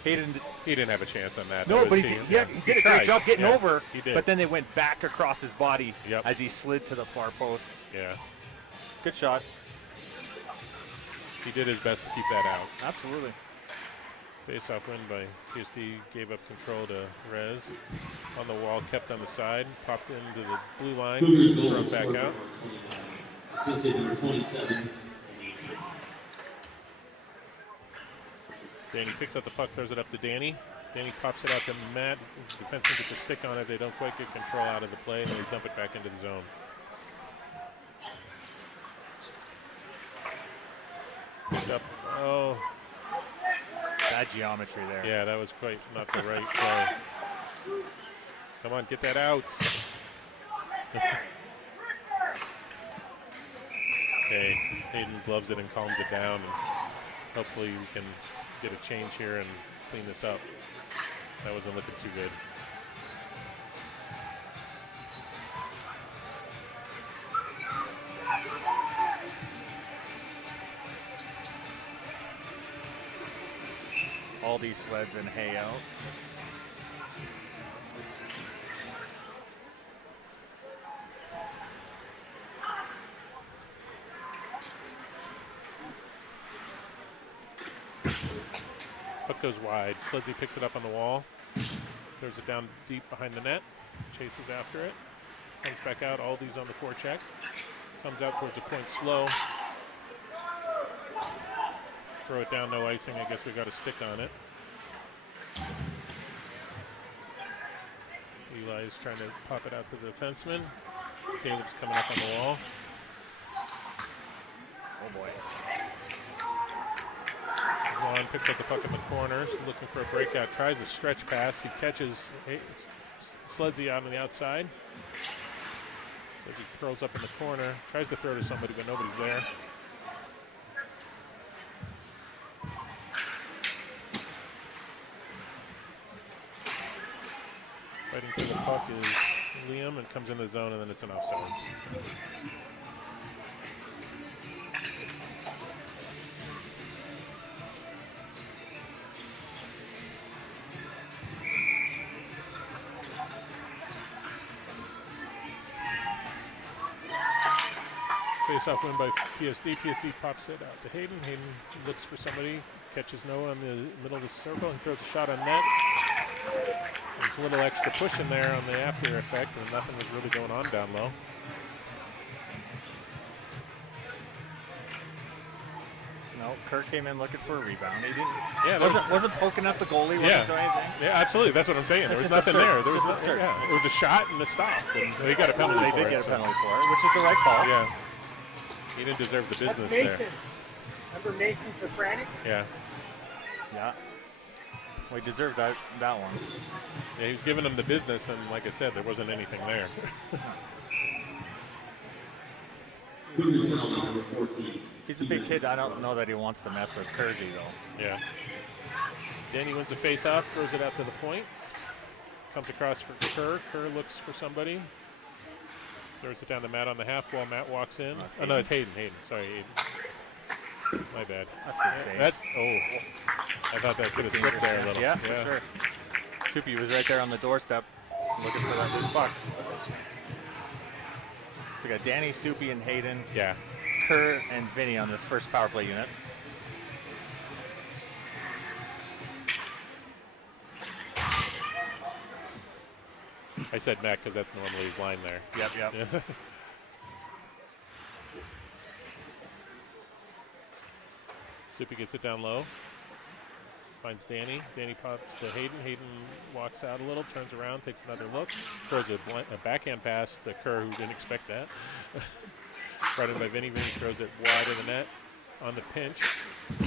He didn't have a chance on that. No, That but was he team. did a tried. great job getting Yeah, over. He did. But then they went back across his body Yep. as he slid to the far post. Yeah. Good shot. He did his best to keep that out. Absolutely. Face-off win by PSD. Gave up control to Rez. On the wall, kept on the side. Popped into the blue line. Cougars Thrown goal, back scored by out. number 29, assisted number 27 and 18. Danny picks up the puck, throws it up to Danny. Danny pops it out to Matt. The defenseman gets a stick on it. They don't quite get control out of the play, and they dump it back into the zone. Picked up. Oh, Bad geometry there. yeah, that was quite not the right play. Come on, get that out. Okay, Hayden gloves it and calms it down, and hopefully we can get a change here and clean this up. That wasn't looking too good. All these sleds and hay out. Puck goes wide. Sledzy picks it up on the wall. Throws it down deep behind the net. Chases after it. Comes back out. Aldi's on the forecheck. Comes out towards the point slow. Throw it down, no icing. I guess we got a stick on it. Eli's trying to pop it out to the defenseman. Caleb's coming up on the wall. Oh boy. Vaughn picks up the puck in the corner, looking for a breakout. Tries a stretch pass. He catches Sledzy out on the outside. Sledzy curls up in the corner. Tries to throw to somebody, but nobody's there. Fighting for the puck is Liam, and comes in the zone, and then it's an offside. Face-off win by PSD. PSD pops it out to Hayden. Hayden looks for somebody, catches Noah in the middle of the circle. He throws a shot on net. There's a little extra push in there on the after effect, and nothing was really going on down low. No, Kirk came in looking for a rebound. He didn't. Yeah, wasn't poking at the goalie. Yeah. Wasn't doing anything. Yeah, absolutely. That's what I'm saying. There was It's nothing just there. absurd. There was It's just absurd. yeah, it was a shot and a stop. And they got a penalty. They for did it, get a so- penalty for it, which is the right call. Yeah, he didn't deserve the That's business Mason. there. Remember Mason Safranik? Yeah, Yeah. We deserved that one. yeah, he was giving them the business, and like I said, there wasn't anything there. Cougars penalty number 14. He's a big kid. I don't know that he wants to mess with Kurzi though. Yeah. Danny wins a face-off, throws it out to the point. Comes across for Kerr. Kerr looks for somebody. Throws it down the mat on the half wall. Matt walks in. That's Oh, no, it's Hayden. Hayden. Sorry, Hayden. My bad. That's good save. I thought that could have slipped there a little. Yeah, for sure. Soupy was right there on the doorstep looking for that this puck. So we got Danny, Soupy, and Hayden, Yeah. Kerr, and Vinny on this first power play unit. I said Matt because that's normally his line there. Yep. Yeah. Soupy gets it down low. Finds Danny. Danny pops to Hayden. Hayden walks out a little, turns around, takes another look, throws a backhand pass to Kerr, who didn't expect that. Brought in by Vinny. Vinny throws it wide of the net on the pinch.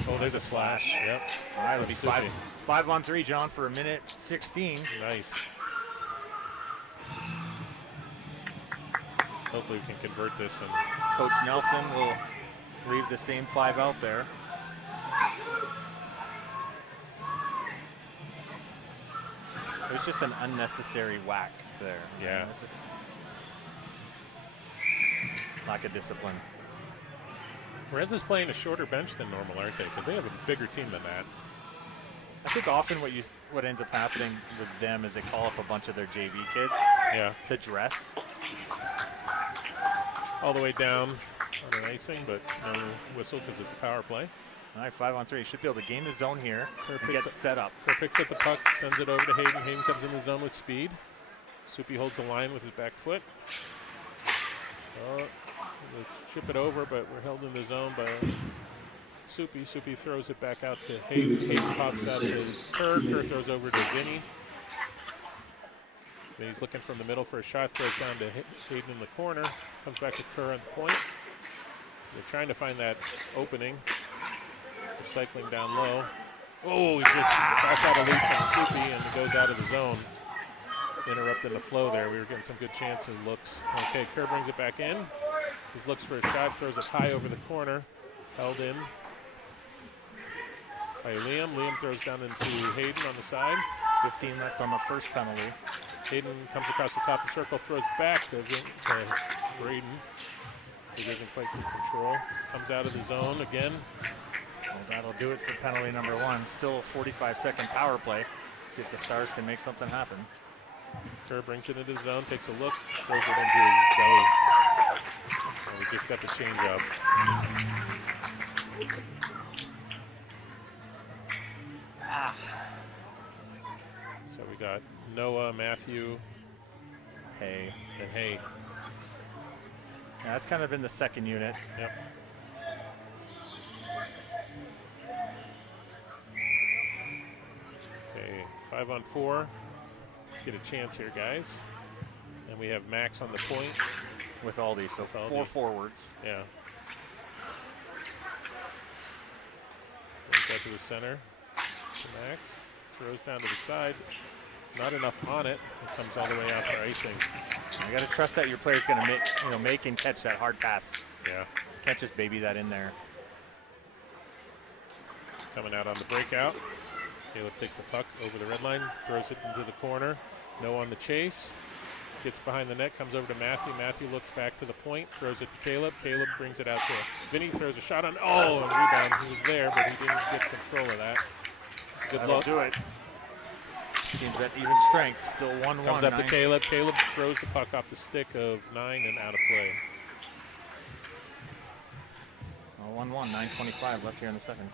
Oh, there's a slash. Yep. All right, it'll be Soupy. 5-on-3, John, for a minute 16. Nice. Hopefully we can convert this. And Coach Nelson will leave the same 5 out there. It was just an unnecessary whack there. Yeah. It's just lack of discipline. Rez is playing a shorter bench than normal, aren't they? Because they have a bigger team than that. I think often what ends up happening with them is they call up a bunch of their JV kids Yeah. to dress. All the way down on an icing, but no whistle because it's a power play. All right, 5-on-3. You should be able to gain the zone here Kerr and picks get up- set up. Kerr picks up the puck, sends it over to Hayden. Hayden comes in the zone with speed. Soupy holds the line with his back foot. Oh, we'll chip it over, but we're held in the zone by Soupy. Soupy throws it back out to Hayden. Hayden pops out to Kerr. Kerr throws over to Vinny. Vinny's looking from the middle for a shot, throws down to Hayden in the corner. Comes back to Kerr on the point. They're trying to find that opening. They're cycling down low. Oh, he just crashed out a lead from Soupy and it goes out of the zone. Interrupting the flow there. We were getting some good chances. Looks. Okay, Kerr brings it back in. He looks for a shot, throws it high over the corner. Held in by Liam. Liam throws down into Hayden on the side. 15 left on the first penalty. Hayden comes across the top of the circle, throws back to Braden. He doesn't quite get control. Comes out of the zone again. Well, that'll do it for penalty number 1. Still a 45-second power play. See if the Stars can make something happen. Kerr brings it into the zone, takes a look, throws it into his belly. And we just got the change up. So we got Noah, Matthew, Hey, and Hay. Yeah, that's kind of been the second unit. Yep. Okay, 5-on-4. Let's get a chance here, guys. And we have Max on the point. With Aldi, so With Aldi. 4 forwards. Yeah. Brings that to the center. To Max. Throws down to the side. Not enough on it. It comes all the way out for icing. You got to trust that your player's going to make and catch that hard pass. Yeah. Can't just baby that in there. Coming out on the breakout. Caleb takes the puck over the red line, throws it into the corner. No on the chase. Gets behind the net, comes over to Matthew. Matthew looks back to the point, throws it to Caleb. Caleb brings it out to Vinny, throws a shot on. Oh, a rebound. He was there, but he didn't get control of that. Good That'll look. do it. Teams at even strength, still 1-1. Comes up to Caleb. Caleb throws the puck off the stick of 9 and out of play. 1-1, 9:25 left here in the second.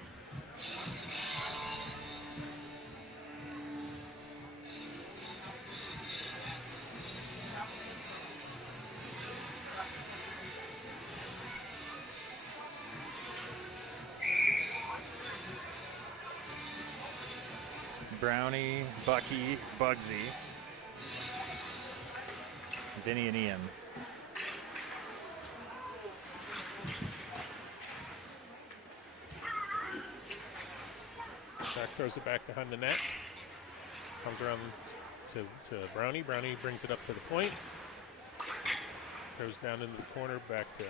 Brownie, Bucky, Bugsy, Vinny, and Ian. Jack throws it back behind the net. Comes around to Brownie. Brownie brings it up to the point. Throws down into the corner, back to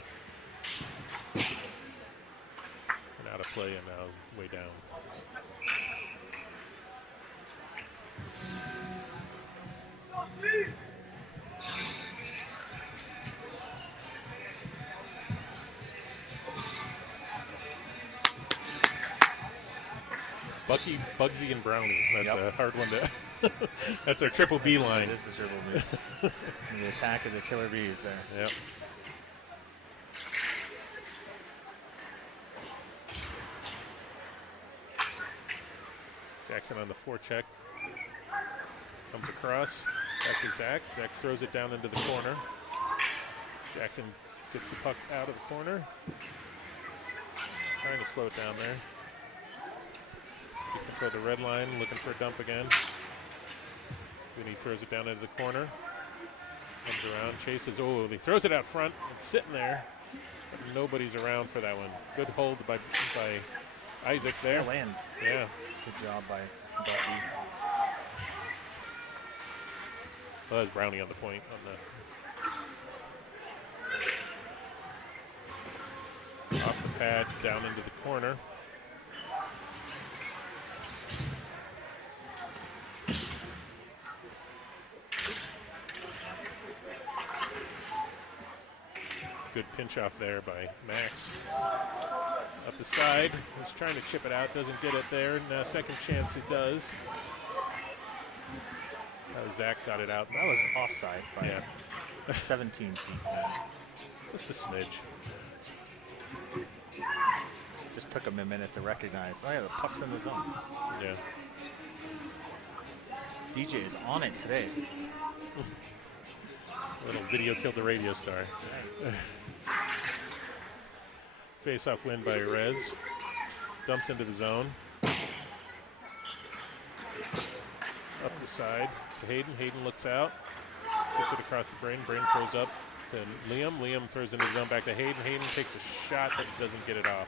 and out of play, and now way down. Bucky, Bugsy, and Brownie. That's a hard one to. That's our triple B line. It is the triple B. The attack of the Killer Bees there. Yep. Jackson on the forecheck. Comes across. Back to Zach. Zach throws it down into the corner. Jackson gets the puck out of the corner. Trying to slow it down there. Good control of the red line, looking for a dump again. Then he throws it down into the corner. Comes around, chases. Oh, he throws it out front. It's sitting there. But nobody's around for that one. Good hold by Isaac there. Still in. Yeah. Good job by Bucky. Well, that's Brownie on the point on the off the pad down into the corner. Good pinch off there by Max. Up the side, he's trying to chip it out, doesn't get it there. Now second chance he does. Zach got it out. That was offside by 17 feet. Just a smidge. Just took him a minute to recognize. Oh yeah, the puck's in the zone. Yeah. DJ is on it today. Little video killed the radio star. That's right. Face-off win by Rez. Dumps into the zone. Up the side to Hayden. Hayden looks out. Gets it across the Brain. Brain throws up to Liam. Liam throws into the zone back to Hayden. Hayden takes a shot but doesn't get it off.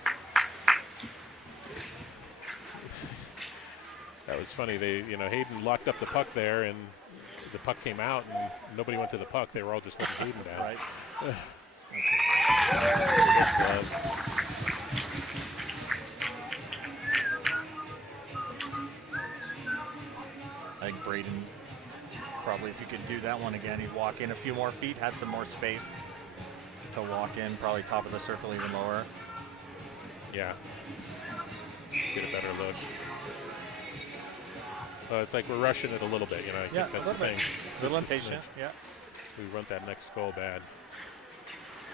That was funny. Hayden locked up the puck there, and the puck came out, and nobody went to the puck. They were all just holding Hayden down. Right. I think Braden, probably if you could do that one again, he'd walk in a few more feet, had some more space to walk in, probably top of the circle even lower. Yeah. Get a better look. It's like we're rushing it a little bit, I think that's the thing. A little impatient, yeah. We want that next goal bad.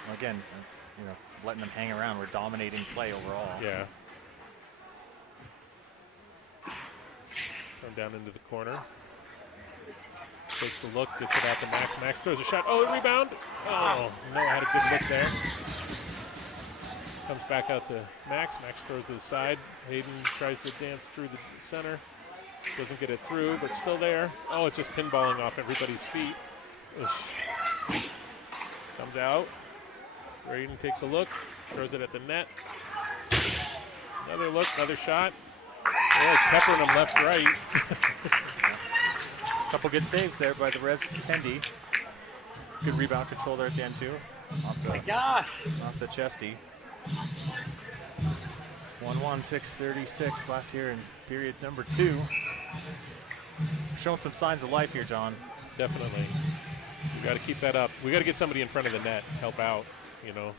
Well, again, it's, letting them hang around. We're dominating play overall. Yeah. Thrown down into the corner. Takes the look, gets it out to Max. Max throws a shot. Oh, the rebound. Oh, no, had a good look there. Comes back out to Max. Max throws to the side. Hayden tries to dance through the center. Doesn't get it through, but still there. Oh, it's just pinballing off everybody's feet. Ugh. Comes out. Braden takes a look. Throws it at the net. Another look, another shot. Yeah, peppering them left, right. Couple good saves there by the Res Tendi. Good rebound control there at the end too. Off the chesty. 1-1, 6:36 left here in period number 2. Showing some signs of life here, John. Definitely. We got to keep that up. We got to get somebody in front of the net, help out, you know.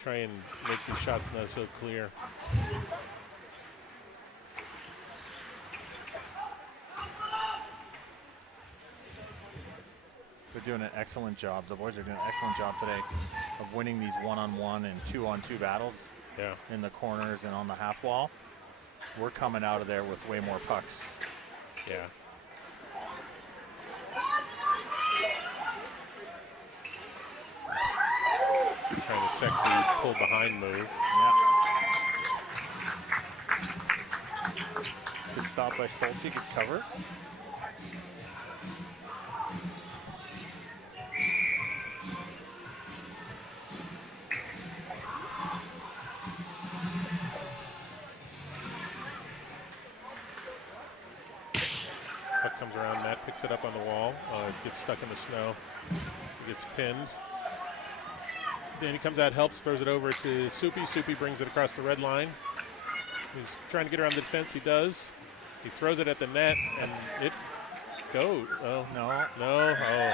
Try and make these shots not so clear. They're doing an excellent job. The boys are doing an excellent job today of winning these 1-on-1 and 2-on-2 battles. Yeah. In the corners and on the half wall. We're coming out of there with way more pucks. Yeah. Trying the sexy pull behind move. Yeah. Good stop by Stolze, good cover. Puck comes around, Matt picks it up on the wall. It gets stuck in the snow. It gets pinned. Danny comes out, helps, throws it over to Soupy. Soupy brings it across the red line. He's trying to get around the defense. He does. He throws it at the net, and it goes. Oh, No. no. Oh.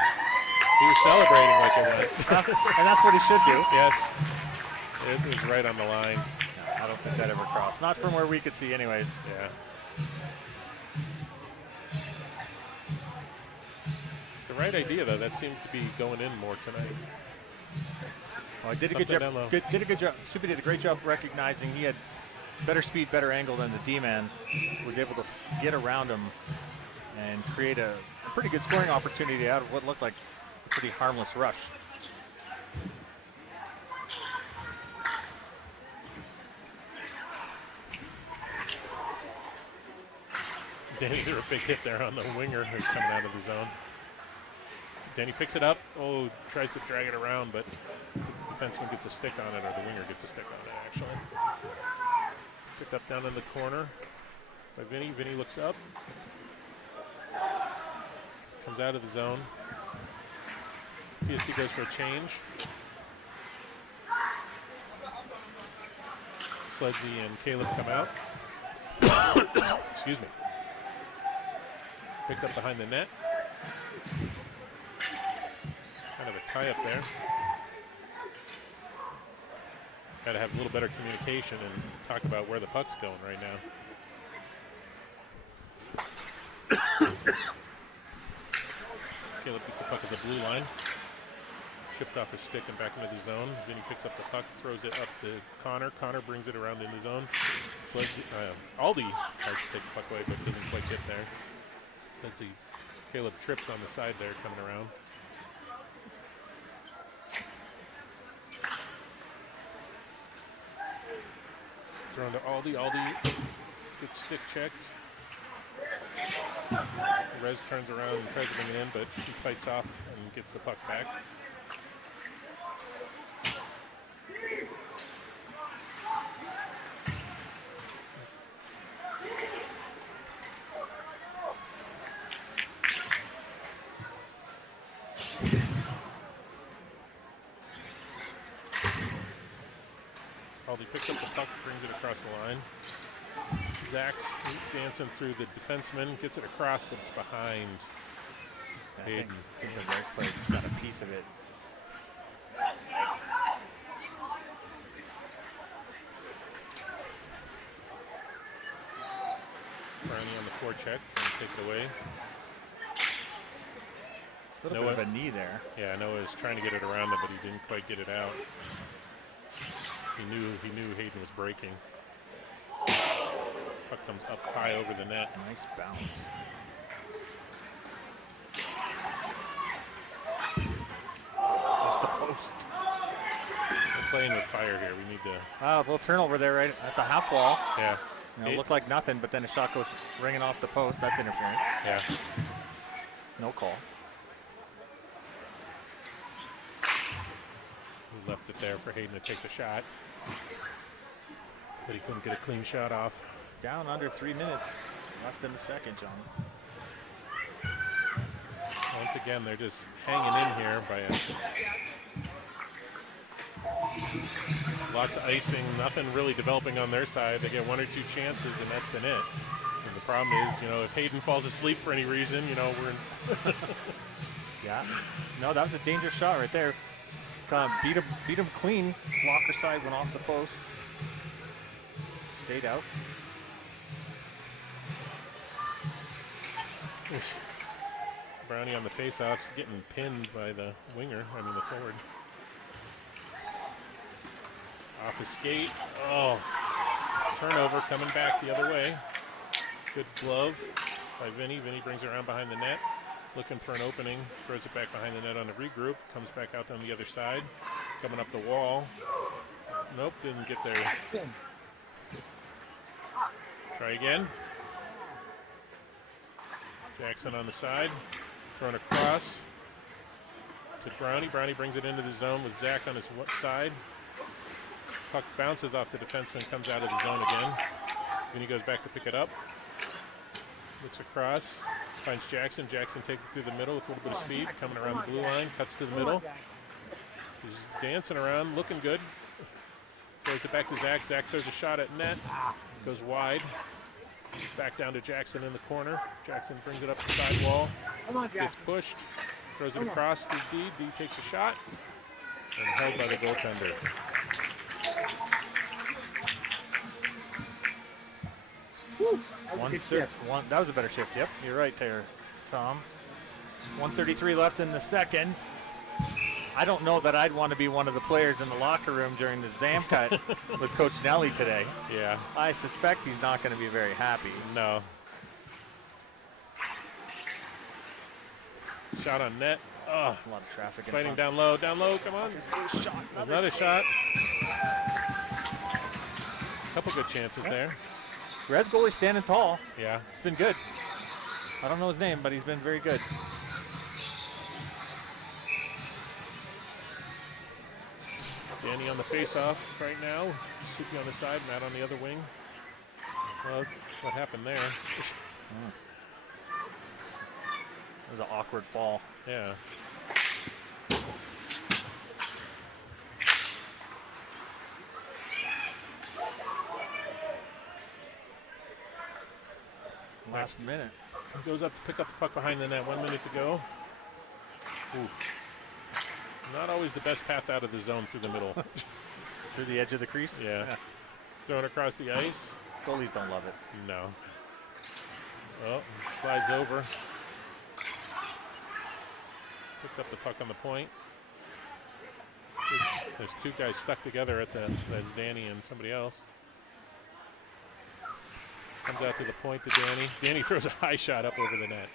He was celebrating like it went. And that's what he should do. Yes. It was right on the line. No, I don't think that ever crossed. Not from where we could see anyways. Yeah. It's the right idea, though. That seems to be going in more tonight. Well, did a Something good down low. job. Did a good job. Soupy did a great job recognizing he had better speed, better angle than the D-man. Was able to get around him and create a pretty good scoring opportunity out of what looked like a pretty harmless rush. Danny threw a big hit there on the winger who's coming out of the zone. Danny picks it up. Oh, tries to drag it around, but the defenseman gets a stick on it, or the winger gets a stick on it, actually. Picked up down in the corner by Vinny. Vinny looks up. Comes out of the zone. PSG goes for a change. Sledgy and Caleb come out. Excuse me. Picked up behind the net. Kind of a tie-up there. Got to have a little better communication and talk about where the puck's going right now. Caleb gets the puck at the blue line. Chipped off his stick and back into the zone. Vinny picks up the puck, throws it up to Connor. Connor brings it around in the zone. Aldi tries to take the puck away, but doesn't quite get there. Sledgy, Caleb tripped on the side there coming around. Thrown to Aldi. Aldi gets stick checked. Rez turns around and tries to bring it in, but he fights off and gets the puck back. Aldi picks up the puck, brings it across the line. Zach dancing through the defenseman, gets it across, but it's behind. I think the Reds player just got a piece of it. Brownie on the forecheck, and take it away. A little bit of a knee there. Yeah, Noah was trying to get it around him, but he didn't quite get it out. He knew Hayden was breaking. Puck comes up high over the net. Nice bounce. post. We're playing with fire here. We need to. A little turnover there right at the half wall. Yeah. It looked like nothing, but then a shot goes ringing off the post. That's interference. Yeah. No call. We left it there for Hayden to take the shot. But he couldn't get a clean shot off. Down under 3 minutes left in the second, John. Once again, they're just hanging in here by lots of icing, nothing really developing on their side. They get 1 or 2 chances, and that's been it. And the problem is, if Hayden falls asleep for any reason, we're in. Yeah. No, that was a dangerous shot right there. Beat him clean. Blocker side went off the post. Stayed out. Brownie on the faceoffs, getting pinned by the winger, the forward. Off his skate. Oh, turnover coming back the other way. Good glove by Vinny. Vinny brings it around behind the net, looking for an opening. Throws it back behind the net on the regroup. Comes back out on the other side. Coming up the wall. Nope, didn't get there. Jackson. Try again. Jackson on the side. Thrown across to Brownie. Brownie brings it into the zone with Zach on his side. Puck bounces off the defenseman, comes out of the zone again. Then he goes back to pick it up. Looks across, finds Jackson. Jackson takes it through the middle with a little bit of speed. Coming around the blue line, cuts to the middle. He's dancing around, looking good. Throws it back to Zach. Zach throws a shot at net. Goes wide. Back down to Jackson in the corner. Jackson brings it up the side wall. Come on, Gets Jackson. pushed. Throws it across to D. D takes a shot. And held by the goaltender. That was a good shift. That was a better shift. Yep, you're right there, Tom. 1:33 left in the second. I don't know that I'd want to be one of the players in the locker room during the Zam cut with Coach Nelly today. Yeah. I suspect he's not going to be very happy. No. Shot on net. Oh, A lot of traffic in fighting front. down low, come on. Shot. Another shot. Couple good chances there. Rez goalie standing tall. Yeah. It's been good. I don't know his name, but he's been very good. Danny on the face-off right now. Suki on the side, Matt on the other wing. Well, what happened there? It was an awkward fall. Yeah. Last minute. Goes up to pick up the puck behind the net. 1 minute to go. Ooh. Not always the best path out of the zone through the middle. Through the edge of the crease? Yeah. Thrown across the ice. Goalies don't love it. No. Oh, slides over. Picked up the puck on the point. There's 2 guys stuck together at that's Danny and somebody else. Comes out to the point to Danny. Danny throws a high shot up over the net.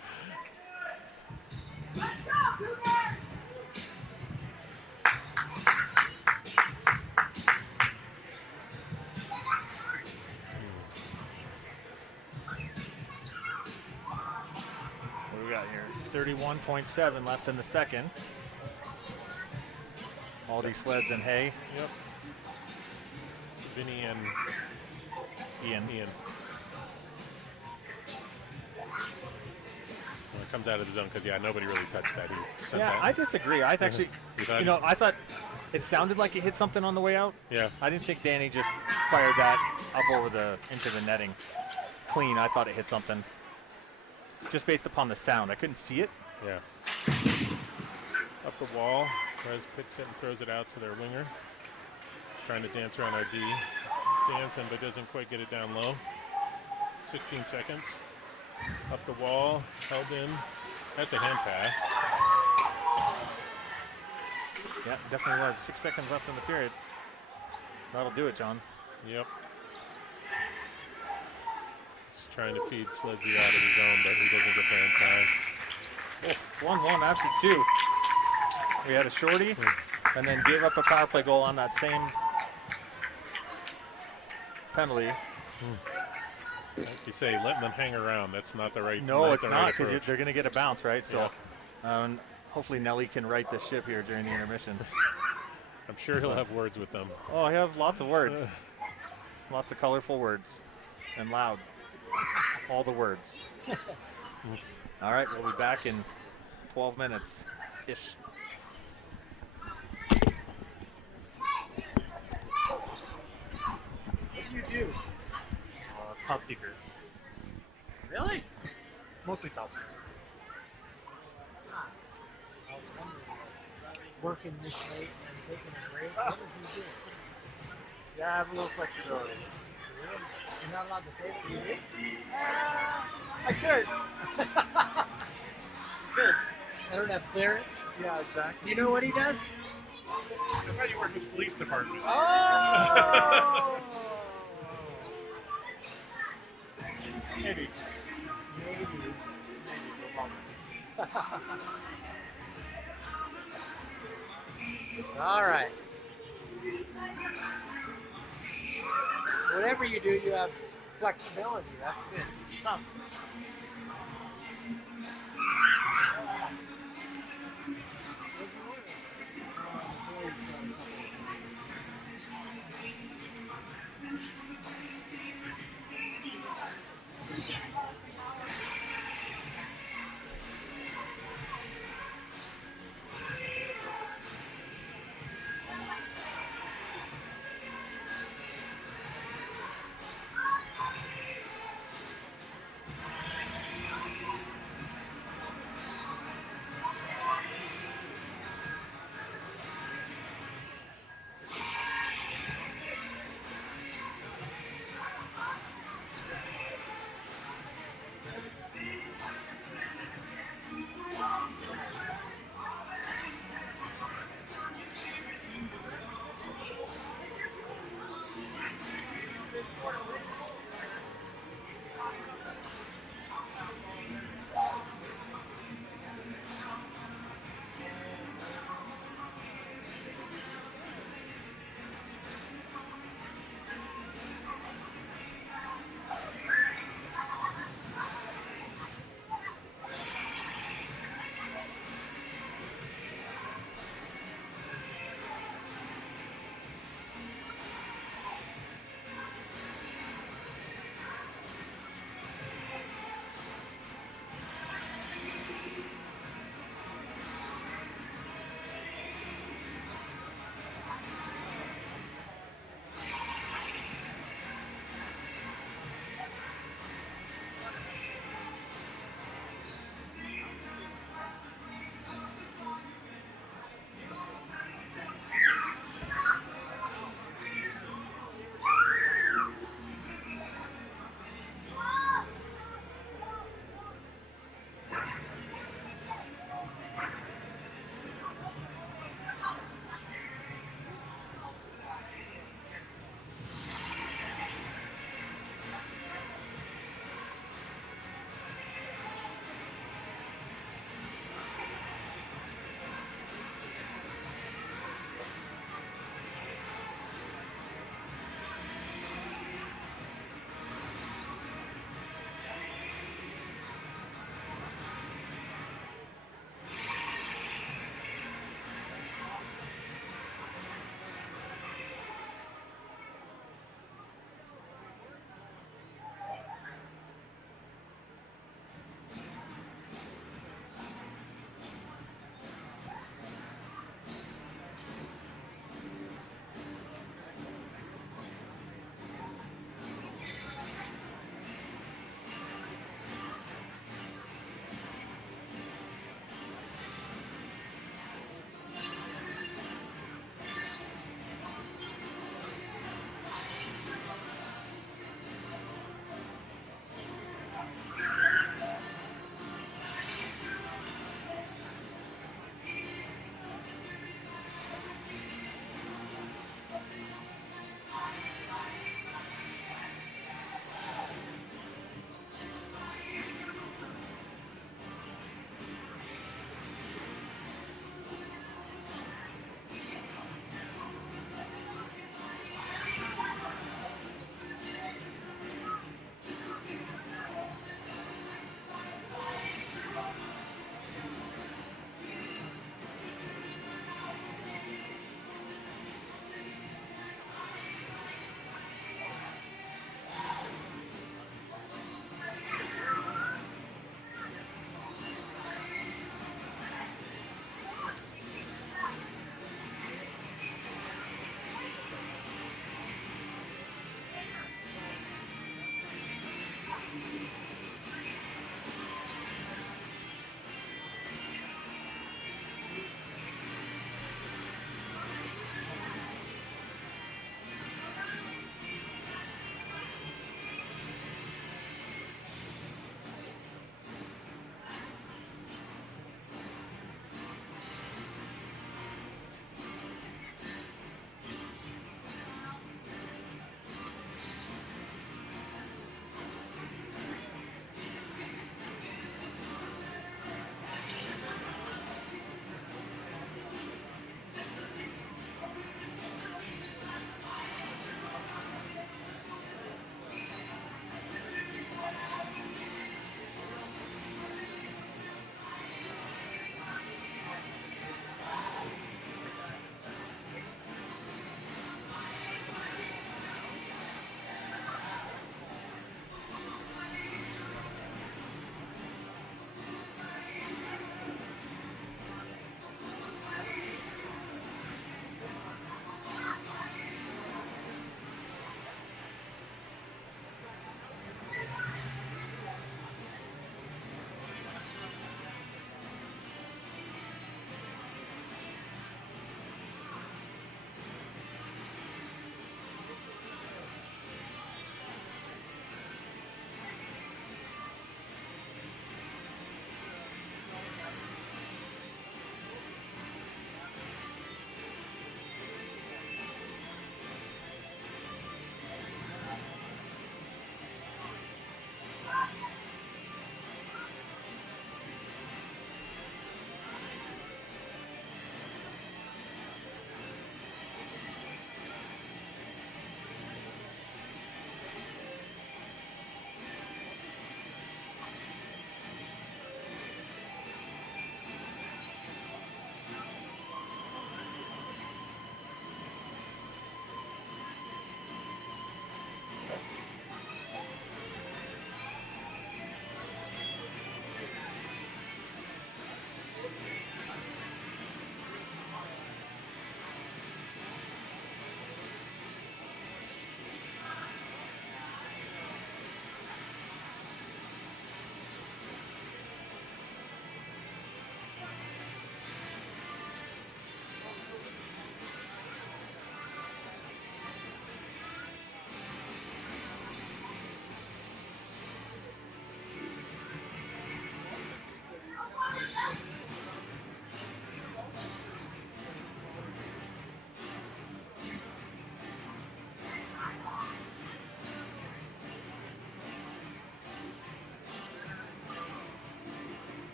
What do we got here? 31.7 left in the second. All these sleds and hay. Yep. Vinny and Ian. Well, it comes out of the zone because, nobody really touched that. I disagree. I actually, I thought it sounded like it hit something on the way out. Yeah. I didn't think Danny just fired that up over into the netting clean. I thought it hit something just based upon the sound. I couldn't see it. Yeah. Up the wall. Rez picks it and throws it out to their winger. Trying to dance around our D. Dancing, but doesn't quite get it down low. 16 seconds. Up the wall. Held in. That's a hand pass. Yeah, definitely was. 6 seconds left in the period. That'll do it, John. Yep. He's trying to feed Sledzy out of the zone, but he doesn't get there in time. 1-1 after 2. We had a shorty. and then gave up a power play goal on that same penalty. Like you say, letting them hang around, that's not the right No, it's the not, right because approach. they're going to get a bounce, right? So hopefully Nelly can right the ship here during the intermission. I'm sure he'll have words with them. Oh, I have lots of words. Lots of colorful words. And loud. All the words. All right, we'll be back in 12 minutes-ish. What do you do? It's top secret. Really? Mostly top secret. Ah, I was wondering. Working this late and taking a break. What does he do? Yeah, I have a little flexibility. Really? You're not allowed to say what you do? I could. Good. I don't have clearance. Yeah, exactly. You know what he does? I thought you worked with the police department. Oh! Maybe. Maybe. All right. Whatever you do, you have flexibility. That's good. Some.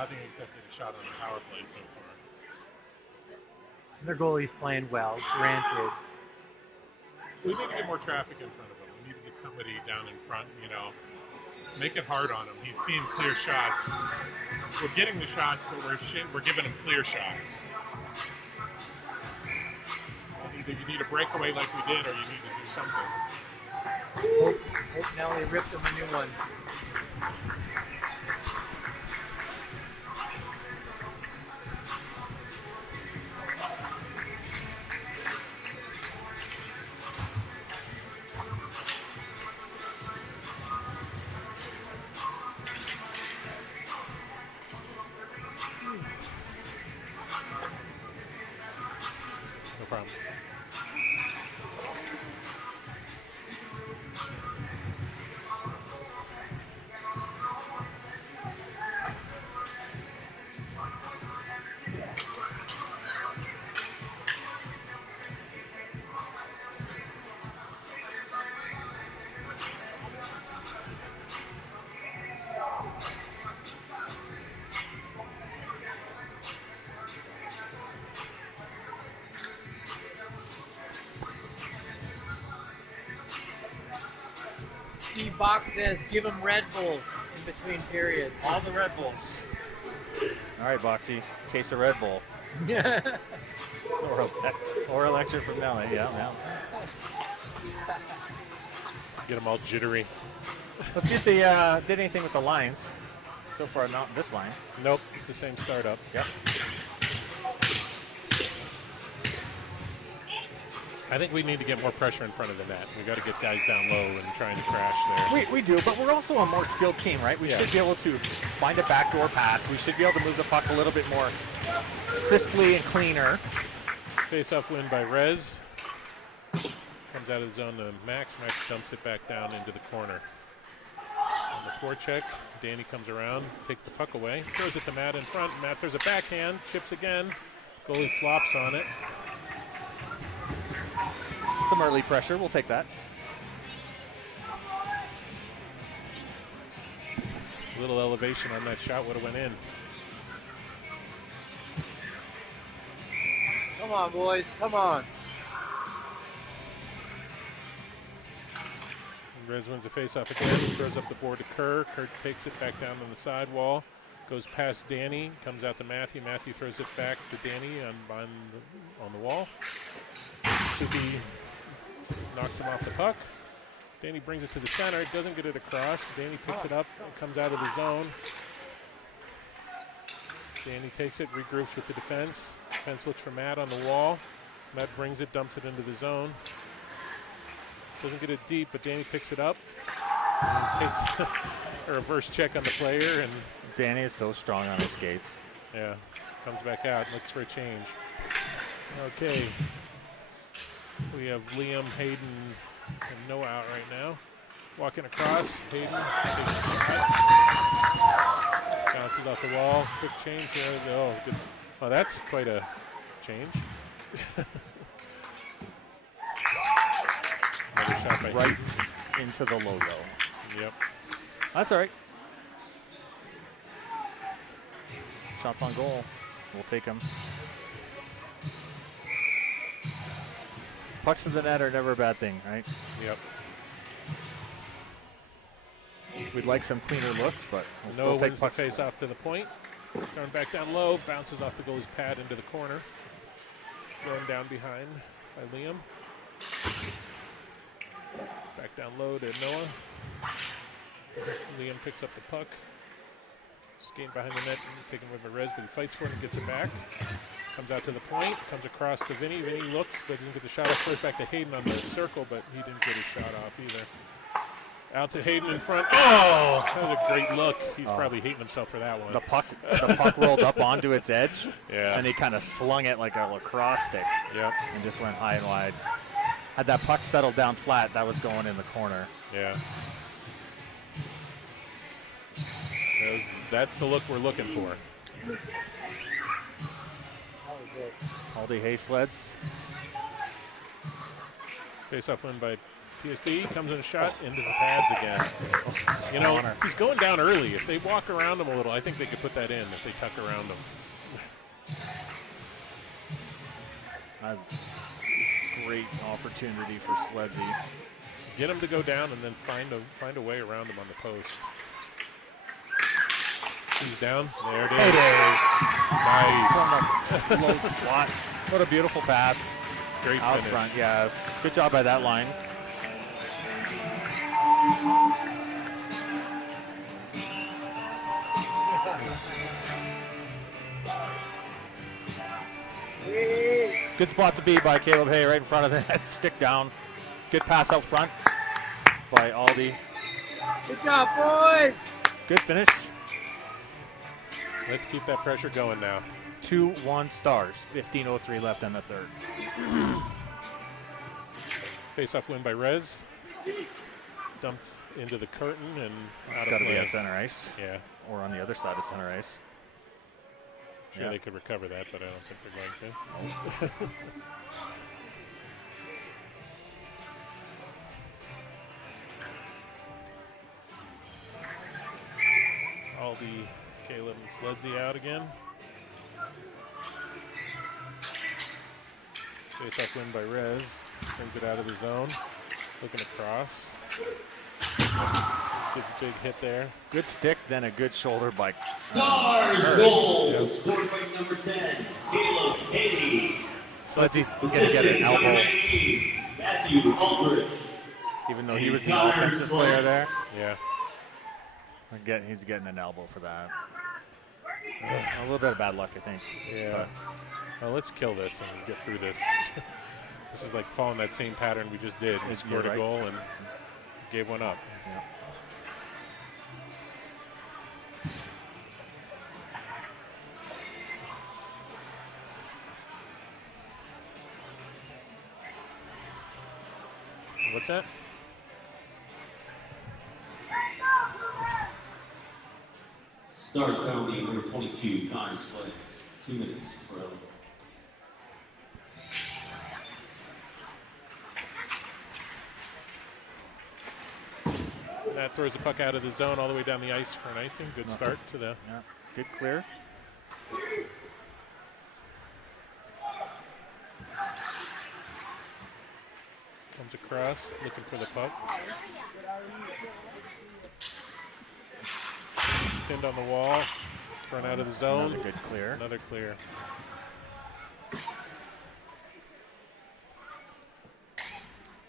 Nothing except a shot on the power play so far. Their goalie's playing well, granted. We need to get more traffic in front of him. We need to get somebody down in front, you know. Make it hard on him. He's seeing clear shots. We're getting the shots, but we're giving him clear shots. Either you need a breakaway like we did, or you need to do something. Hope Nelly ripped him a new one. No problem. Steve Bach says, give him Red Bulls in between periods. All the Red Bulls. All right, Boxy. Case of Red Bull. Or a lecture from Nelly. Yeah. Get them all jittery. Let's see if they did anything with the lines. So far, not this line. Nope, it's the same startup. Yep. I think we need to get more pressure in front of the net. We got to get guys down low and trying to crash there. We do, but we're also a more skilled team, right? We should be able to find a backdoor pass. We should be able to move the puck a little bit more crisply and cleaner. Face-off win by Rez. Comes out of the zone to Max. Max dumps it back down into the corner. On the forecheck, Danny comes around, takes the puck away, throws it to Matt in front. Matt throws a backhand, chips again. Goalie flops on it. Some early pressure. We'll take that. A little elevation on that shot would have went in. Come on, boys, come on. Rez wins the face-off again, throws up the board to Kerr. Kerr takes it back down on the sidewall, goes past Danny, comes out to Matthew. Matthew throws it back to Danny on the wall. Suki knocks him off the puck. Danny brings it to the center, doesn't get it across. Danny picks it up, comes out of the zone. Danny takes it, regroups with the defense. Defense looks for Matt on the wall. Matt brings it, dumps it into the zone. Doesn't get it deep, but Danny picks it up. And takes a reverse check on the player, and Danny is so strong on his skates. yeah, comes back out, looks for a change. Okay. We have Liam, Hayden, and Noah out right now. Walking across, Hayden takes a shot. Bounces off the wall. Quick change there. Oh, good. Oh, that's quite a change. Another shot by Right Hayden. into the logo. Yep. That's all right. Shots on goal. We'll take them. Pucks to the net are never a bad thing, right? Yep. We'd like some cleaner looks, but we'll Noah still take wins the pucks. face off to the point. Thrown back down low, bounces off the goalie's pad into the corner. Thrown down behind by Liam. Back down low to Noah. Liam picks up the puck. Skating behind the net, taking with the Rez, but he fights for it and gets it back. Comes out to the point, comes across to Vinny. Vinny looks, but doesn't get the shot off. First back to Hayden on the circle, but he didn't get his shot off either. Out to Hayden in front. Oh, that was a great look. He's probably hating himself for that one. The puck rolled up onto its edge, Yeah. and he kind of slung it like a lacrosse stick Yep. and just went high and wide. Had that puck settled down flat, that was going in the corner. Yeah. That's the look we're looking for. That was it. Aldi Haysleds. Face-off win by PSD comes in a shot into the pads again. You know, he's going down early. If they walk around him a little, I think they could put that in if they tuck around him. That's a great opportunity for Sledzy. Get him to go down and then find a way around him on the post. He's down. There it is. Nice. From the low slot. What a beautiful pass. Great Out finish. front, yeah. Good job by that line. Good spot to be by Caleb Hay right in front of the net. Stick down. Good pass out front by Aldi. Good job, boys. Good finish. Let's keep that pressure going now. 2-1 Stars. 15:03 left in the third. Face-off win by Rez. Dumped into the curtain and out Got of to be play. at center ice Yeah. or on the other side of center ice. Sure, Yeah. they could recover that, but I don't think they're going to. Aldi, Caleb, and Sledzy out again. Face-off win by Rez. Brings it out of the zone. Looking across. Gives a big hit there. Good stick, then a good shoulder by Stars goal scored by number 10, Caleb Hay. Sledzy's going to get Assistant an number elbow, 19, Matthew Aldridge. even though he was the offensive player there. Yeah. He's getting an elbow for that. A little bit of bad luck, I think. Yeah. Well, let's kill this and get through this. This is like following that same pattern we just did. We scored You're a right. goal and gave one up. Yeah. What's that? Stars penalty number 22, Connor Slates. 2 minutes for Ellen. That throws the puck out of the zone all the way down the ice for an icing. Good start to the. Yeah. Good clear. Comes across, looking for the puck. Pinned on the wall, thrown out of the zone. Another good clear. Another clear.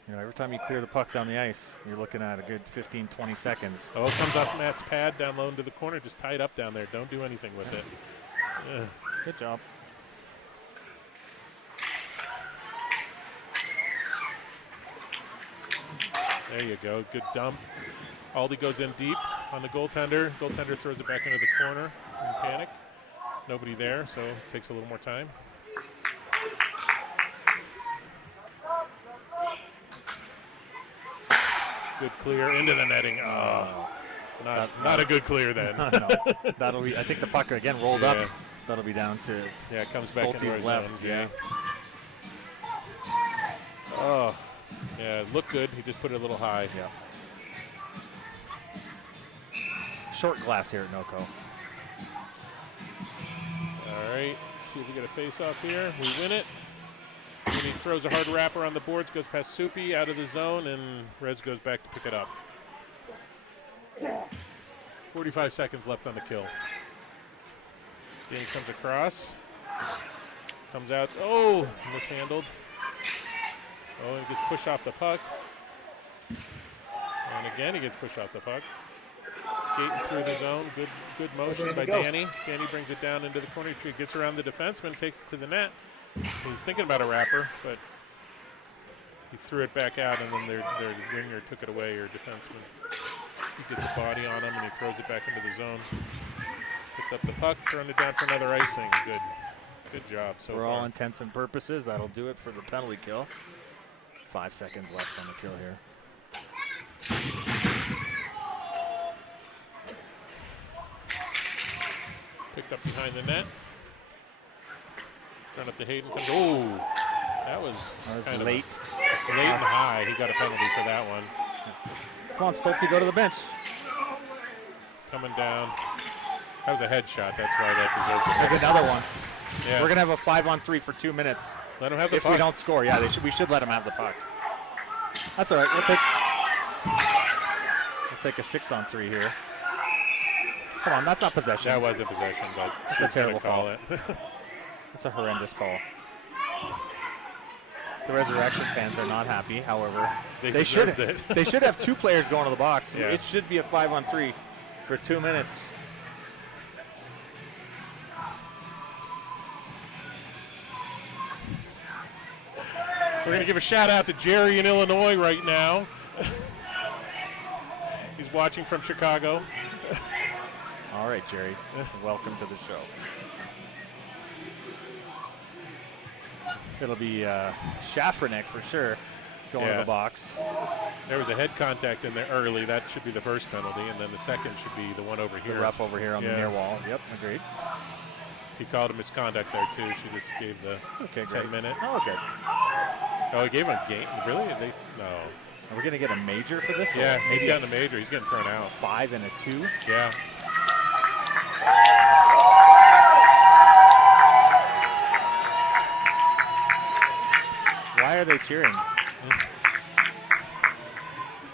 You know, every time you clear the puck down the ice, you're looking at a good 15, 20 seconds. Oh, it comes off Matt's pad down low into the corner. Just tie it up down there. Don't do anything with it. Ugh. Good job. There you go. Good dump. Aldi goes in deep on the goaltender. Goaltender throws it back into the corner in panic. Nobody there, so it takes a little more time. Good clear into the netting. Oh, not a good clear then. No, that'll be. I think the puck again rolled Yeah. up. That'll be down to Yeah, it comes back into Stoltze's our left. zone. Yeah. Oh, yeah, it looked good. He just put it a little high. Yeah. Short glass here at NOCO. All right, see if we get a face-off here. We win it. And he throws a hard wrapper on the boards, goes past Soupy, out of the zone, and Rez goes back to pick it up. 45 seconds left on the kill. Danny comes across. Comes out. Oh, mishandled. Oh, he gets pushed off the puck. And again, he gets pushed off the puck. Skating through the zone. Good motion by Danny. Danny brings it down into the corner. He gets around the defenseman, takes it to the net. He's thinking about a wrapper, but he threw it back out, and then their winger took it away, or defenseman. He gets a body on him, and he throws it back into the zone. Picked up the puck, thrown it down for another icing. Good job so For far. all intents and purposes, that'll do it for the penalty kill. 5 seconds left on the kill here. Picked up behind the net. Run up to Hayden. Comes. Oh, that was kind of late. late and high. He got a penalty for that one. Come on, Stoltze, go to the bench. Coming down. That was a headshot. That's why that deserves a There's another one. Yeah. We're going to have a 5-on-3 for 2 minutes. Let him have the If puck. we don't score, yeah, we should let him have the puck. That's all right. We'll take a 6-on-3 here. Come on, that's not possession. That was a possession, but That's a she's gonna terrible call call. it. That's a horrendous call. The Resurrection fans are not happy. However, they should deserved it. they should have 2 players going to the box. Yeah. It should be a 5-on-3 for 2 minutes. We're going to give a shout out to Jerry in Illinois right now. He's watching from Chicago. All right, Jerry. Welcome to the show. It'll be Schaffernick for sure going to Yeah. the box. There was a head contact in there early. That should be the first penalty, and then the second should be the one over The here. rough over here on the Yeah. near wall. Yep, agreed. He called a misconduct there too. She just gave the 10-minute. Oh, okay. Oh, he gave him a game. Really? No. Are we going to get a major for this? Yeah, Or he's maybe gotten a major. He's getting thrown out. 5 and a 2. Yeah. Why are they cheering?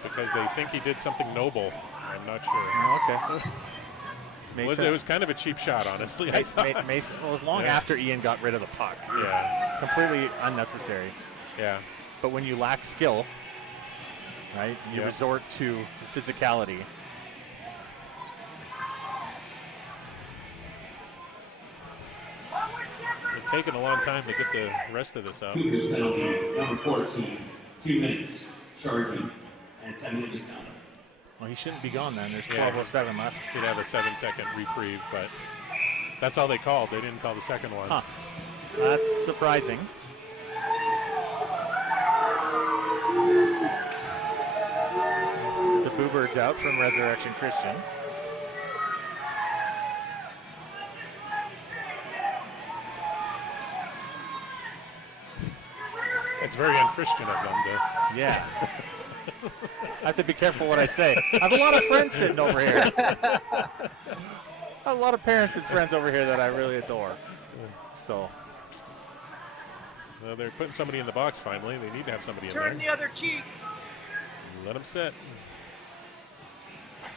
Because they think he did something noble. I'm not sure. Oh, okay. It was kind of a cheap shot, honestly. I thought. Mason, well, it was long Yeah. after Ian got rid of the puck. It was Yeah. completely unnecessary. Yeah. But when you lack skill, right, you Yeah. resort to physicality. It's taken a long time to get the rest of this out. Cougars penalty, number 14, 2 minutes, charging, and 10-minute discount. Well, he shouldn't be gone then. There's Yeah. 12:07 left. He'd have a 7-second reprieve, but that's all they called. They didn't call the second one. Huh. That's surprising. The Boo Birds out from Resurrection Christian. It's very unchristian of them to. Yeah. I have to be careful what I say. I have a lot of friends sitting over here. I have a lot of parents and friends over here that I really adore. So, Well, they're putting somebody in the box finally. They need to have somebody in Turn there. the other cheek. Let them sit.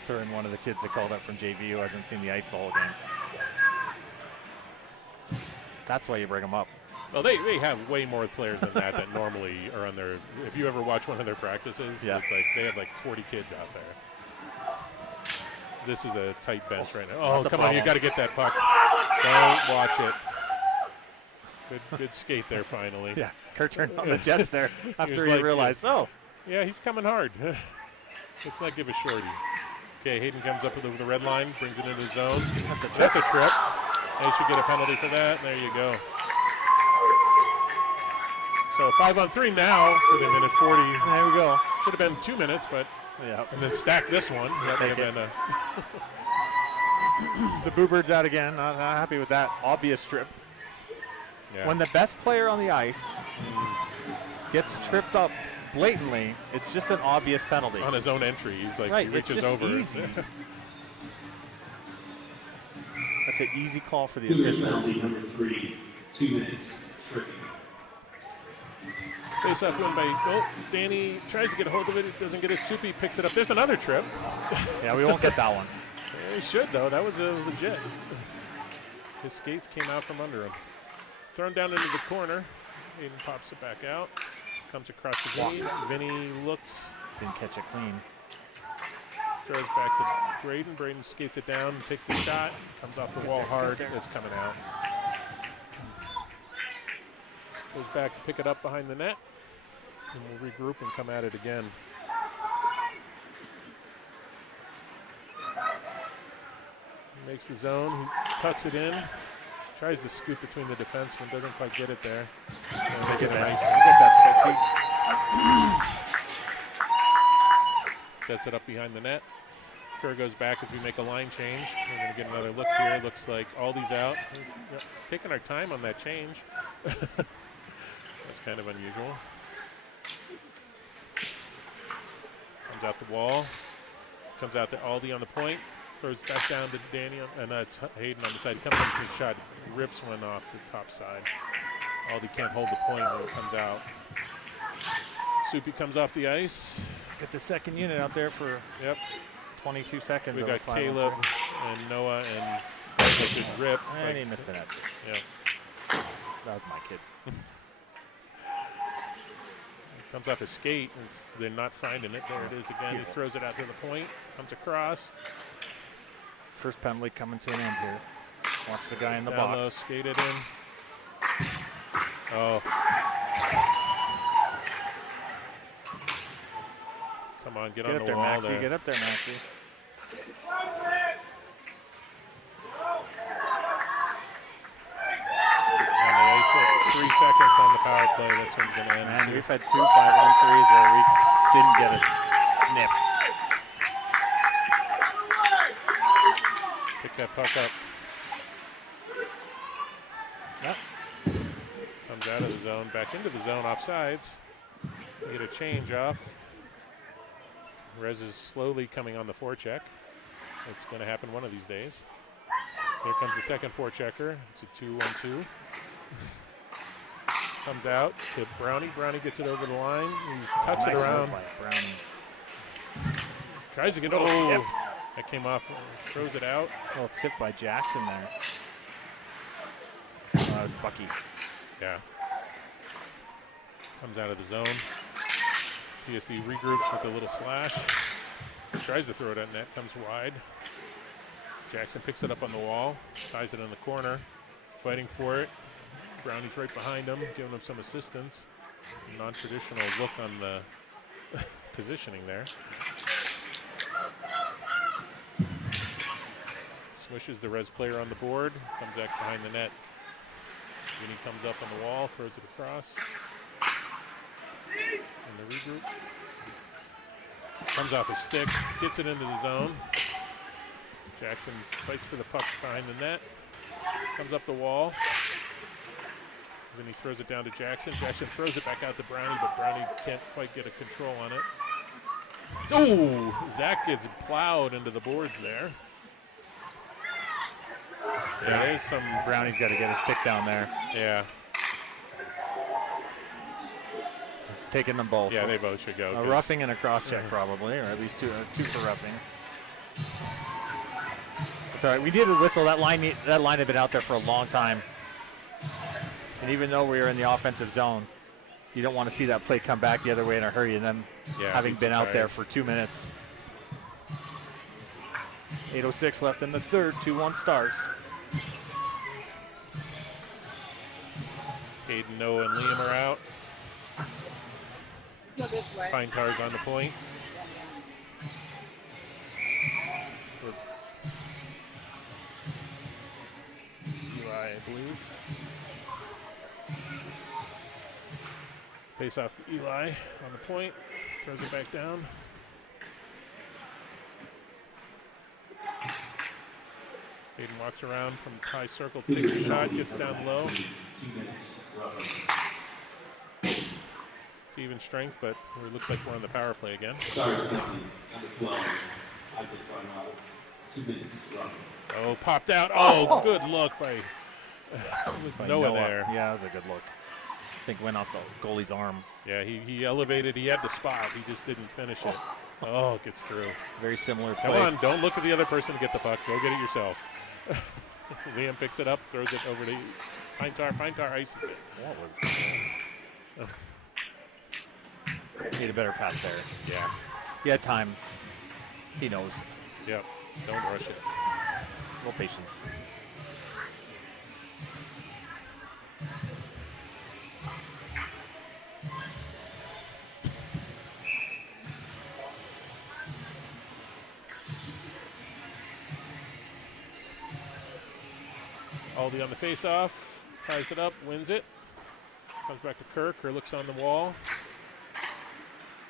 throwing one of the kids that called up from JV who hasn't seen the ice the whole game. That's why you bring them up. Well, they have way more players than that normally are on their. If you ever watch one of their practices, Yeah. it's like they have like 40 kids out there. This is a tight bench right now. Oh, That's a come on, you problem. got to get that puck. Don't watch it. Good skate there finally. Yeah, Kurt turned on the Jets there after was he like, realized, oh, Yeah, he's coming hard. Let's not give a shorty. Okay, Hayden comes up with the red line, brings it into the zone. That's a trip. They should get a penalty for that. There you go. So 5-on-3 now for the minute 40. there we go. Should have been 2 minutes, but Yeah. and then stack this one. That would have Take been a. The Boo Birds out again. Not happy with that obvious trip. Yeah. When the best player on the ice gets tripped up blatantly, it's just an obvious penalty. On his own entry, he's like Right, he it's reaches just over. easy. That's an easy call for the Cougars officials. penalty number 3, 2 minutes, tripping. Face off win by. Oh, Danny tries to get a hold of it. It doesn't get it. Soupy picks it up. There's another trip. Yeah, we won't get that one. Yeah, he should though. That was a legit. His skates came out from under him. Thrown down into the corner. Hayden pops it back out. Comes across to Vinny. Vinny looks. Didn't catch it clean. Throws back to Braden. Braden skates it down. Takes a shot. Comes off the wall hard. It's coming out. Goes back to pick it up behind the net. And we'll regroup and come at it again. Makes the zone. He tucks it in. Tries to scoop between the defensemen. Doesn't quite get it there. And they get a nice. Get that, Sets it up behind the net. Kerr goes back as we make a line change. We're going to get another look here. Looks like Aldi's out. Yep, taking our time on that change. That's kind of unusual. Comes out the wall. Comes out to Aldi on the point. Throws it back down to Danny, and that's Hayden on the side. He comes in for the shot, rips one off the top side. Aldi can't hold the point when it comes out. Soupy comes off the ice. Get the second unit out there for 22 seconds. We of got a final Caleb three. and Noah and a good rip. And he missed the net. Yeah. That was my kid. Comes off his skate. They're not finding it. There it is again. He throws it out to the point. Comes across. First penalty coming to an end here. Watch the guy in the Down low, box. skated in. Oh. Come on, get on Get the up there, wall Maxie. there. Get up there, Maxie. On the ice at 3 seconds on the power play. That's when it's going to end. Man, we've had 2 5-on-3s where we didn't get a sniff. Pick that puck up. Yep. Comes out of the zone, back into the zone, offsides. We get a change off. Rez is slowly coming on the forecheck. It's going to happen one of these days. Here comes the second forechecker. It's a 2-1-2. Comes out to Brownie. Brownie gets it over the line. He tucks it Nice around. move by Brownie. Tries to get Little tip. that came off. Throws it out. Little tip by Jackson there. Oh, that was Bucky. Yeah. Comes out of the zone. PSC regroups with a little slash. Tries to throw it at net. Comes wide. Jackson picks it up on the wall. Ties it in the corner. Fighting for it. Brownie's right behind him, giving him some assistance. Non-traditional look on the positioning there. Swishes the Res player on the board. Comes back behind the net. Vinny comes up on the wall, throws it across. And the regroup. Comes off his stick, gets it into the zone. Jackson fights for the puck behind the net. Comes up the wall. Then he throws it down to Jackson. Jackson throws it back out to Brownie, but Brownie can't quite get a control on it. Oh, Zach gets plowed into the boards there. Yeah, there's some. Brownie's got to get a stick down there. Yeah, Taking them both. yeah, they both should go. A 'cause- roughing and a cross check probably, or at least two for roughing. It's all right. We did a whistle. That line had been out there for a long time. And even though we were in the offensive zone, you don't want to see that play come back the other way in a hurry and then Yeah, having been out there tired. for 2 minutes. 8:06 left in the third. 2-1 Stars. Hayden, Noah, and Liam are out. Go this way. Pine Tar's on the point. Eli, I believe. Face off to Eli on the point. Throws it back down. Hayden walks around from high circle, takes a shot, gets down low. 2 minutes. Roughing. It's even strength, but it looks like we're on the power play again. Stars penalty, number 12. Isaac Barnwell. 2 minutes. Roughing. Oh, popped out. Oh, good look by By Noah there. Yeah, that was a good look. I think went off the goalie's arm. Yeah, he elevated. He had the spot. He just didn't finish it. Oh, it gets through. Very similar Come play. on, don't look at the other person to get the puck. Go get it yourself. Liam picks it up, throws it over to Pine Tar. Pine Tar ices it. What was that? Need a better pass there. Yeah. He had time. He knows. Yep. Don't rush it. No patience. Aldi on the face-off, ties it up, wins it. Comes back to Kerr. Kerr looks on the wall.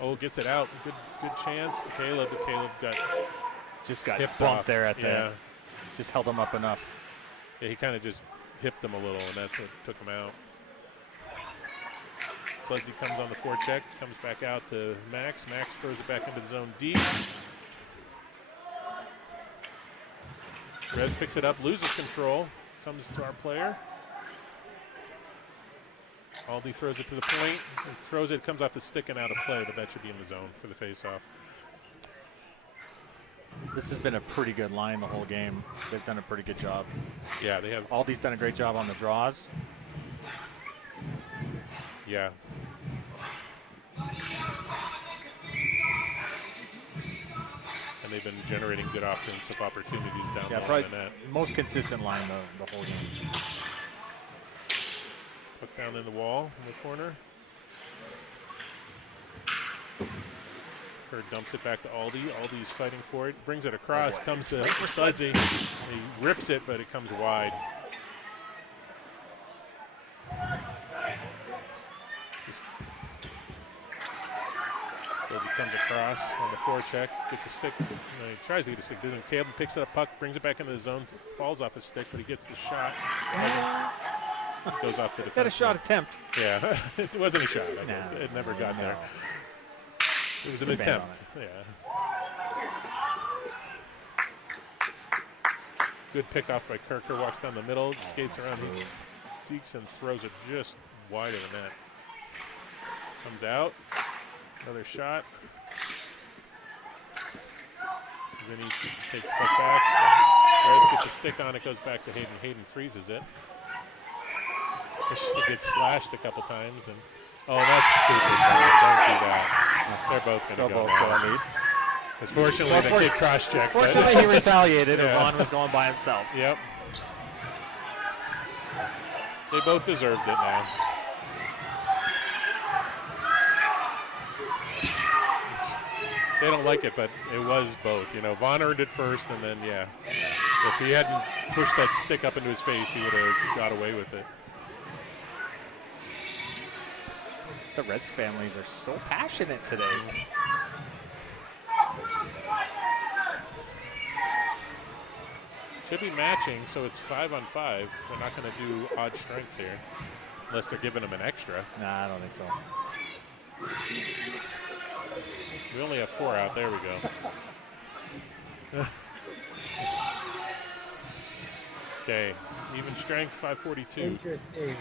Oh, gets it out. Good chance to Caleb. But Caleb got Just got hipped bumped off. there at the. Yeah. Just held him up enough. Yeah, he kind of just hipped him a little, and that's what took him out. Sudsy comes on the forecheck, comes back out to Max. Max throws it back into the zone deep. Rez picks it up, loses control, comes to our player. Aldi throws it to the point, and throws it, comes off the stick and out of play, but that should be in the zone for the face-off. This has been a pretty good line the whole game. They've done a pretty good job. Yeah, they have. Aldi's done a great job on the draws. Yeah. And they've been generating good offensive opportunities down Yeah, low probably in the net. most consistent line the whole game. Hook down in the wall in the corner. Kerr dumps it back to Aldi. Aldi's fighting for it. Brings it across. Comes to Sudsy. He rips it, but it comes wide. Sudsy comes across on the forecheck. Gets a stick. He tries to get a stick. Doesn't. Caleb picks up puck. Brings it back into the zone. Falls off his stick, but he gets the shot. Goes off the defense. Got a shot attempt. Yeah, it wasn't a shot. I guess it never got there. It was an attempt. Yeah. Good pick off by Kirker. Walks down the middle, skates around, he deeks and throws it just wide of the net. Comes out. Another shot. Then he takes the puck back. Rez gets a stick on it. Goes back to Hayden. Hayden freezes it. He gets slashed a couple times, and that's stupid. Don't do that. They're both going to go both at least. Because fortunately, the kid cross-checked. Fortunately, he retaliated, and Vaughn was going by himself. Yep. They both deserved it now. They don't like it, but it was both. You know, Vaughn earned it first, and then, yeah. If he hadn't pushed that stick up into his face, he would have got away with it. The Rez families are so passionate today. Should be matching, so it's 5-on-5. They're not going to do odd strength here, unless they're giving them an extra. Nah, I don't think so. We only have 4 out. There we go. Okay, even strength, 542. Interesting. In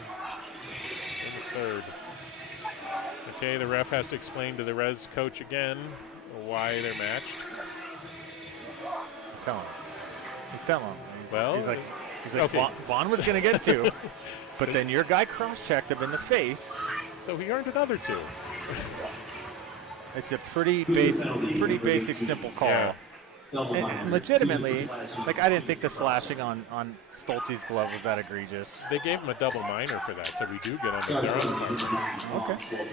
the third. Okay, the ref has to explain to the Rez coach again why they're matched. He's telling him. He's telling him. He's like okay. Vaughn was going to get 2, but then your guy cross-checked him in the face. So he earned another 2. It's a pretty basic, simple call. Yeah. And legitimately, like, I didn't think the slashing on Stolze's glove was that egregious. They gave him a double minor for that, so we do get on the ground. Okay.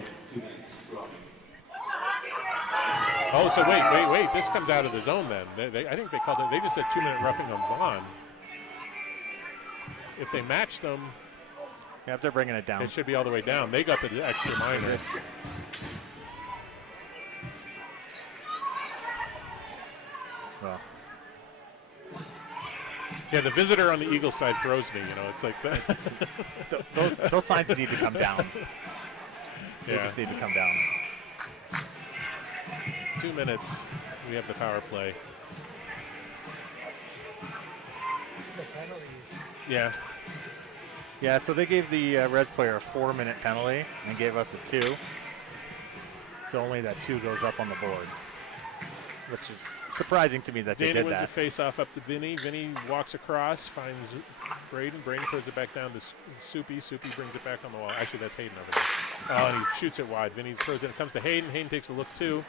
Oh, so wait. This comes out of the zone then. I think they called it. They just said 2-minute roughing on Vaughn. If they matched them, Yeah, they're bringing it down. it should be all the way down. They got the extra minor. Well, Yeah, the visitor on the Eagle side throws me. You know, it's like that. those signs need to come down. They Yeah. just need to come down. 2 minutes. We have the power play. The penalties. Yeah. Yeah, so they gave the Reds player a 4-minute penalty and gave us a 2. So only that 2 goes up on the board, which is surprising to me that they Danny did wins that. the face-off up to Vinny. Vinny walks across, finds Braden. Braden throws it back down to Soupy. Soupy brings it back on the wall. Actually, that's Hayden over there. Oh, and he shoots it wide. Vinny throws it. It comes to Hayden. Hayden takes a look, too.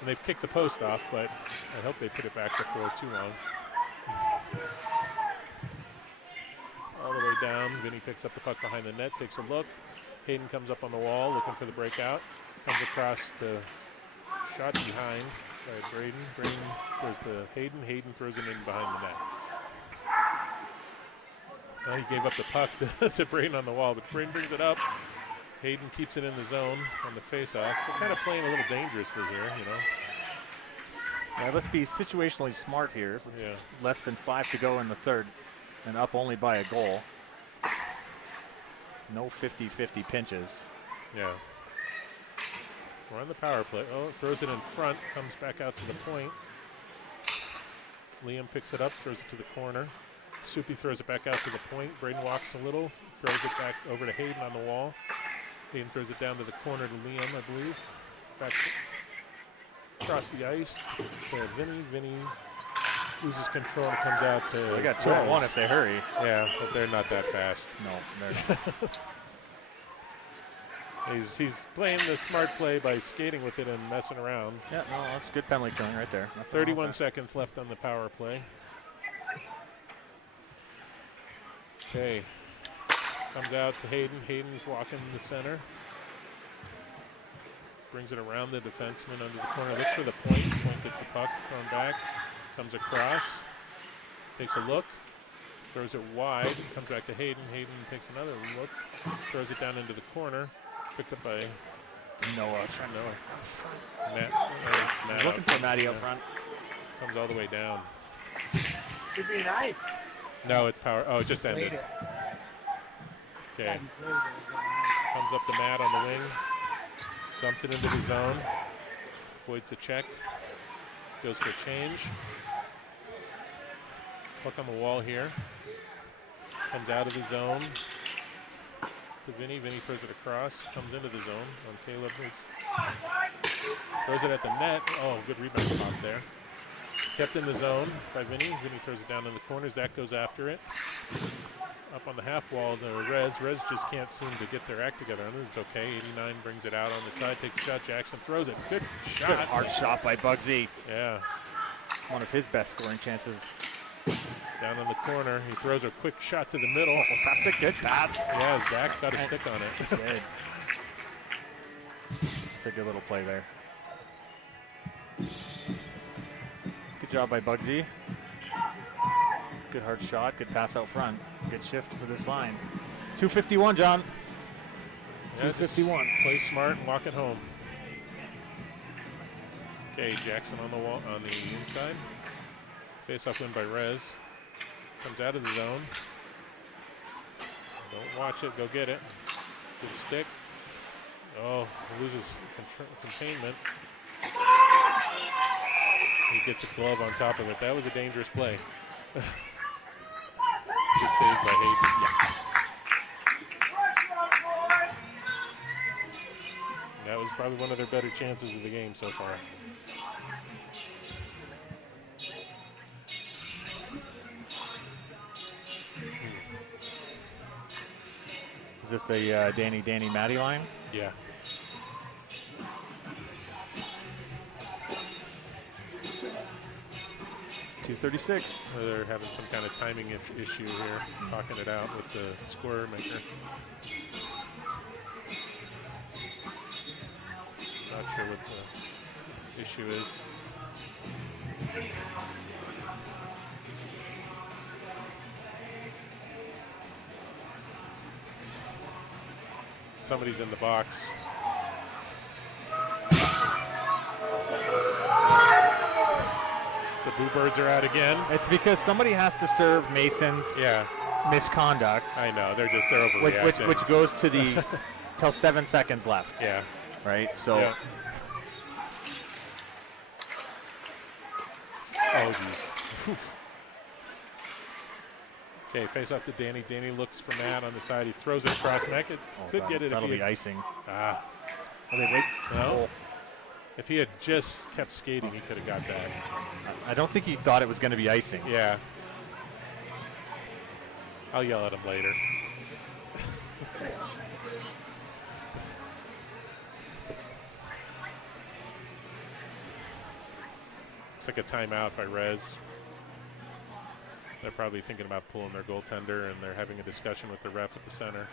And they've kicked the post off, but I hope they put it back before too long. All the way down. Vinny picks up the puck behind the net, takes a look. Hayden comes up on the wall, looking for the breakout. Comes across to shot behind by Braden. Braden throws to Hayden. Hayden throws it in behind the net. Well, he gave up the puck to Braden on the wall, but Braden brings it up. Hayden keeps it in the zone on the face-off. They're kind of playing a little dangerously here, you know. Yeah, let's be situationally smart here. Yeah. Less than 5 to go in the third and up only by a goal. No 50-50 pinches. Yeah. We're on the power play. Oh, throws it in front, comes back out to the point. Liam picks it up, throws it to the corner. Soupy throws it back out to the point. Braden walks a little, throws it back over to Hayden on the wall. Hayden throws it down to the corner to Liam, I believe. Back across the ice to Vinny. Vinny loses control and comes out to. They got 2-on-1 if they hurry. Yeah, but they're not that fast. No, they're not. He's playing the smart play by skating with it and messing around. Yeah, no, that's good penalty killing right there. Nothing 31 wrong with seconds left on the power play. Okay. Comes out to Hayden. Hayden's walking in the center. Brings it around the defenseman under the corner. Looks for the point. Point gets the puck thrown back. Comes across. Takes a look. Throws it wide. Comes back to Hayden. Hayden takes another look. Throws it down into the corner. Picked up by that. Noah. Matt. He's looking for Matty up Yeah. front. Comes all the way down. Should be nice. No, it's power. Oh, it just Played ended. it. Okay. God, he played it. It was nice. Comes up the mat on the wing. Dumps it into the zone. Avoids the check. Goes for a change. Puck on the wall here. Comes out of the zone. To Vinny. Vinny throws it across. Comes into the zone on Caleb. Throws it at the net. Oh, good rebound pop there. Kept in the zone by Vinny. Vinny throws it down in the corner. Zach goes after it. Up on the half wall to Rez. Rez just can't seem to get their act together. It's okay. 89 brings it out on the side. Takes a shot. Jackson throws it. Good shot. Good hard shot by Bugsy. Yeah. One of his best scoring chances. Down in the corner. He throws a quick shot to the middle. That's a good pass. Yeah, Zach got a stick on it. Good. It's a good little play there. Good job by Bugsy. Good hard shot. Good pass out front. Good shift for this line. 2:51, John. Yeah, just 2:51. Play smart and walk it home. Okay, Jackson on the wall on the inside. Face-off win by Rez. Comes out of the zone. Don't watch it. Go get it. Good stick. Oh, loses containment. He gets a glove on top of it. That was a dangerous play. Good save by Hayden. That was probably one of their better chances of the game so far. Is this the Danny Matty line? Yeah. .236. So they're having some kind of timing issue here, talking it out with the score maker. Not sure what the issue is. Somebody's in the box. The Boo Birds are out again. It's because somebody has to serve Mason's misconduct. I know. They're overreacting. Which goes to the till 7 seconds left. Yeah. Right? So Yeah. Oh, geez. Okay, face off to Danny. Danny looks for Matt on the side. He throws it across. Matt could get it if that'll he be had, icing. Ah. Oh, they wait. No. If he had just kept skating, he could have got that. I don't think he thought it was going to be icing. Yeah. I'll yell at him later. It's like a timeout by Rez. They're probably thinking about pulling their goaltender, and they're having a discussion with the ref at the center.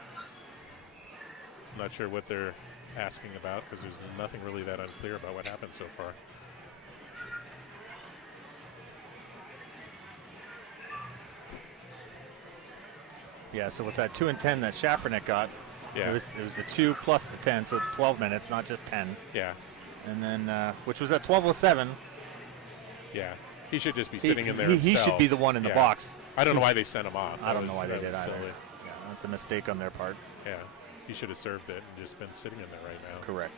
I'm not sure what they're asking about because there's nothing really that unclear about what happened so far. Yeah, so with that 2 and 10 that Schaffernick got, Yeah. it was the 2 plus the 10, so it's 12 minutes, not just 10. Yeah. And then, which was at 12:07. Yeah. He should just be sitting in there He should himself. be the one in the Yeah. box. I don't know why they sent him off. I don't know why they That did was either. silly. Yeah, that's a mistake on their part. Yeah. He should have served it and just been sitting in there right now. Correct.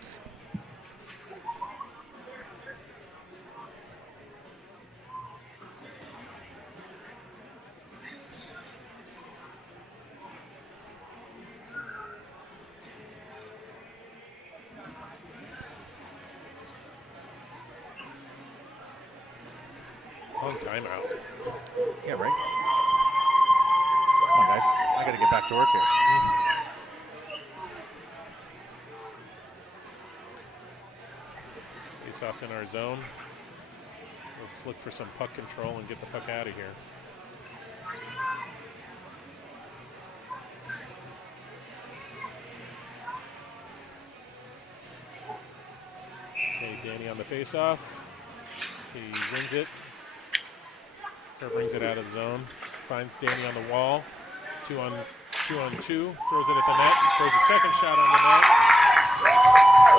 Long timeout. Yeah, right? Come on, guys. I got to get back to work here. Face off in our zone. Let's look for some puck control and get the puck out of here. Okay, Danny on the face-off. He wins it. Or brings it out of the zone. Finds Danny on the wall. 2 on 2. Throws it at the net. Throws a second shot on the net.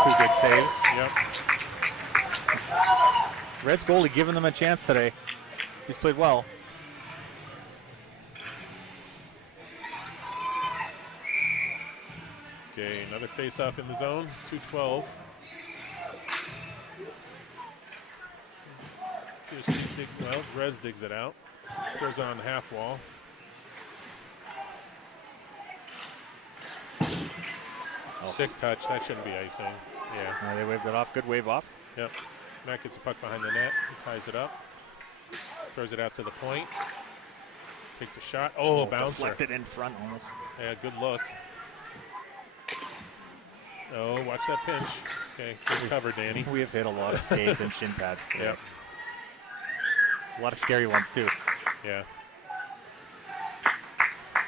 2 good saves. Yep. Reds goalie giving them a chance today. He's played well. Okay, another face-off in the zone. 2-12. Well, Rez digs it out. Throws it on the half wall. Oh. Stick touch. That shouldn't be icing. Yeah. They waved it off. Good wave off. Yep. Matt gets a puck behind the net. He ties it up. Throws it out to the point. Takes a shot. Oh, a bouncer. Deflected in front almost. Yeah, good look. Oh, watch that pinch. Okay, good cover, Danny. We have hit a lot of skates and shin pads today. Yep. A lot of scary ones, too. Yeah.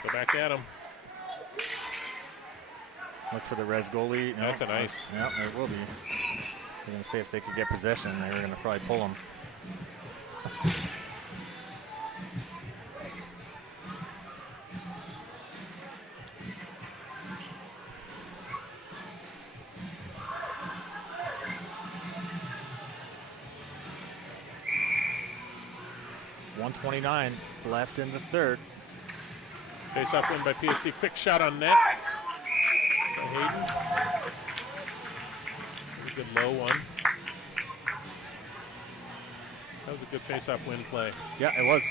Go back at him. Look for the Rez goalie. No, That's a nice. Yeah, it will be. They're going to see if they could get possession. They were going to probably pull them. .129 left in the third. Face-off win by PSD. Quick shot on net. By Hayden. Pretty good low one. That was a good face-off win play. Yeah, it was.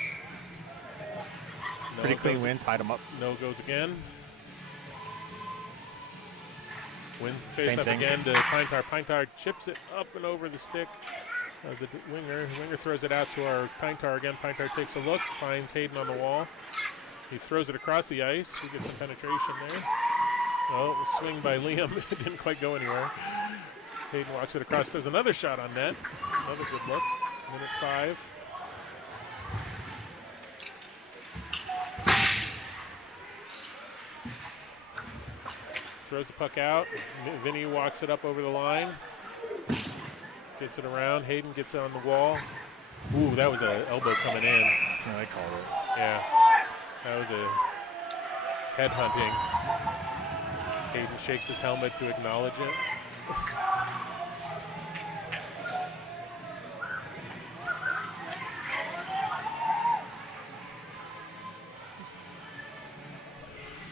No Pretty clean goes- win, tied him up. No goes again. Wins the Same face-off thing. again to Pintar. Pintar chips it up and over the stick. The winger. Winger throws it out to our Pintar again. Pintar takes a look, finds Hayden on the wall. He throws it across the ice. We get some penetration there. Oh, the swing by Liam. It didn't quite go anywhere. Hayden walks it across. There's another shot on net. Another good look. Minute 5. Throws the puck out. Vinny walks it up over the line. Gets it around. Hayden gets it on the wall. Ooh, that was an elbow coming in. No, I called it. Yeah, that was a head hunting. Hayden shakes his helmet to acknowledge it.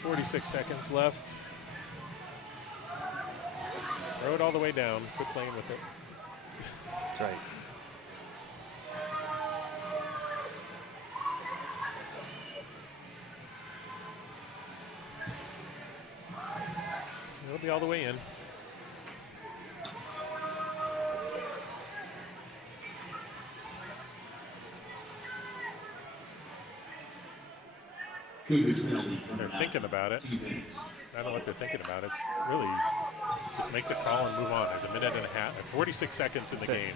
.46 seconds left. Throw it all the way down. Quit playing with it. That's right. It'll be all the way in. Cougars penalty. They're thinking about it. 2 minutes. I don't know what they're thinking about. It's really just make the call and move on. There's a minute and a half, 46 seconds in the game.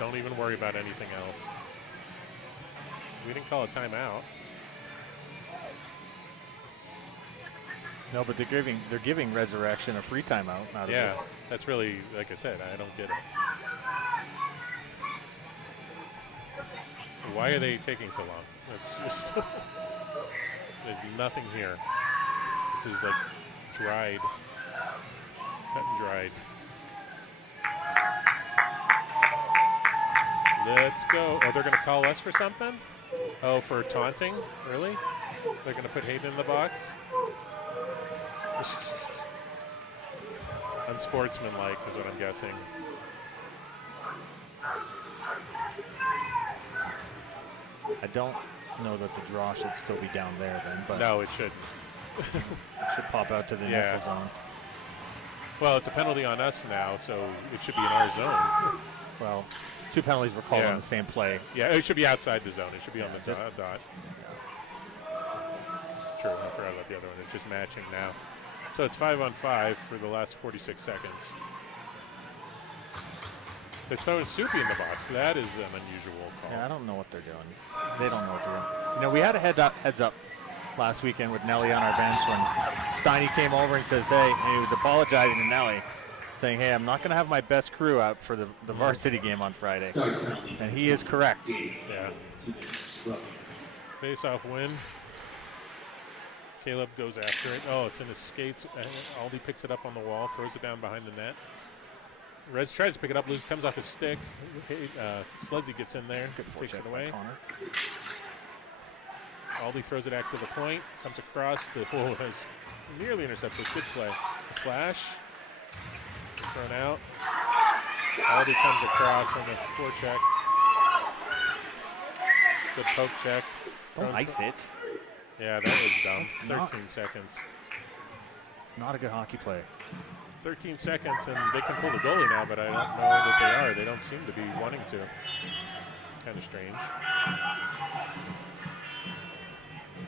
Don't even worry about anything else. We didn't call a timeout. No, but they're giving Resurrection a free timeout out of Yeah, this. that's really, like I said, I don't get it. Why are they taking so long? That's just there's nothing here. This is like dried, cut and dried. Let's go. Oh, they're going to call us for something? Oh, for taunting? Really? They're going to put Hayden in the box? Unsportsmanlike is what I'm guessing. I don't know that the draw should still be down there then, but No, it shouldn't. it should pop out to the Yeah. neutral zone. Well, it's a penalty on us now, so it should be in our zone. Well, 2 penalties were called Yeah. on the same play. Yeah, it should be outside the zone. It should be on the just- dot. True, I forgot about the other one. It's just matching now. So it's 5-on-5 for the last 46 seconds. They're throwing Soupy in the box. That is an unusual call. Yeah, I don't know what they're doing. They don't know what they're doing. You know, we had a heads up last weekend with Nelly on our bench when Steiny came over and says, hey, and he was apologizing to Nelly, saying, hey, I'm not going to have my best crew out for the varsity game on Friday. Starts penalty. And he is correct. Yeah. 2 minutes. Roughing. Face-off win. Caleb goes after it. Oh, it's in his skates. Aldi picks it up on the wall, throws it down behind the net. Rez tries to pick it up. Luke comes off his stick. Sledzy gets in there, Good takes it forecheck by away. Connor. Aldi throws it back to the point. Comes across to has nearly intercepted. Good play. A slash. Thrown out. Aldi comes across on the forecheck. Good poke check. Don't Throws ice it. Yeah, that was dumb. It's not. 13 seconds. It's not a good hockey play. 13 seconds, and they can pull the goalie now, but I don't know that they are. They don't seem to be wanting to. Kind of strange.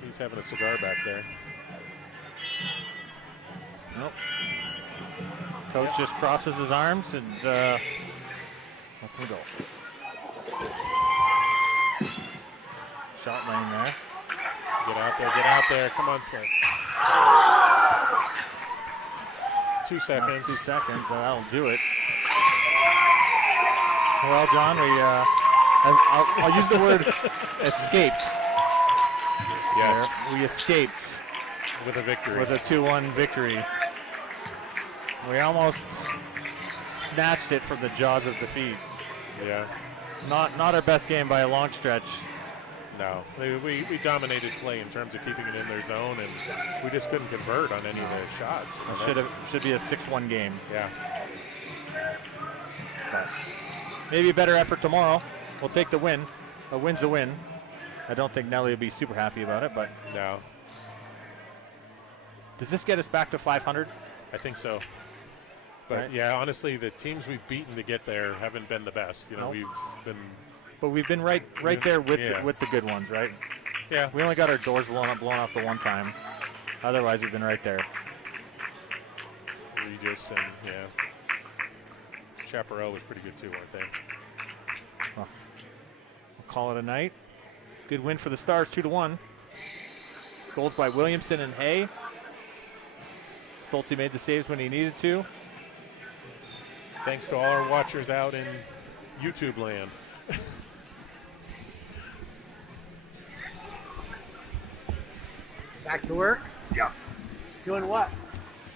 He's having a cigar back there. Nope. Coach just crosses his arms and lets him go. Shot lane there. Get out there, get out there. Come on, sir. 2 seconds. That's 2 seconds. That'll do it. Well, John, I'll use the word escaped. Yes, There. We escaped with a victory. with a 2-1 victory. We almost snatched it from the jaws of defeat. Yeah, Not our best game by a long stretch. no. We dominated play in terms of keeping it in their zone, and we just couldn't convert on any of their shots. It should be a 6-1 game. Yeah. But maybe a better effort tomorrow. We'll take the win. A win's a win. I don't think Nelly will be super happy about it, but No, does this get us back to 500? I think so. But Right. yeah, honestly, the teams we've beaten to get there haven't been the best. You know, Nope. we've been. But we've been right there with Yeah. with the good ones, right? Yeah. We only got our doors blown off the one time. Otherwise, we've been right there. Regis and yeah. Chaparral was pretty good too, weren't they? We'll call it a night. Good win for the Stars, 2-1. Goals by Williamson and Hay. Stolze made the saves when he needed to. Thanks to all our watchers out in YouTube land. Back to work? Yeah. Doing what?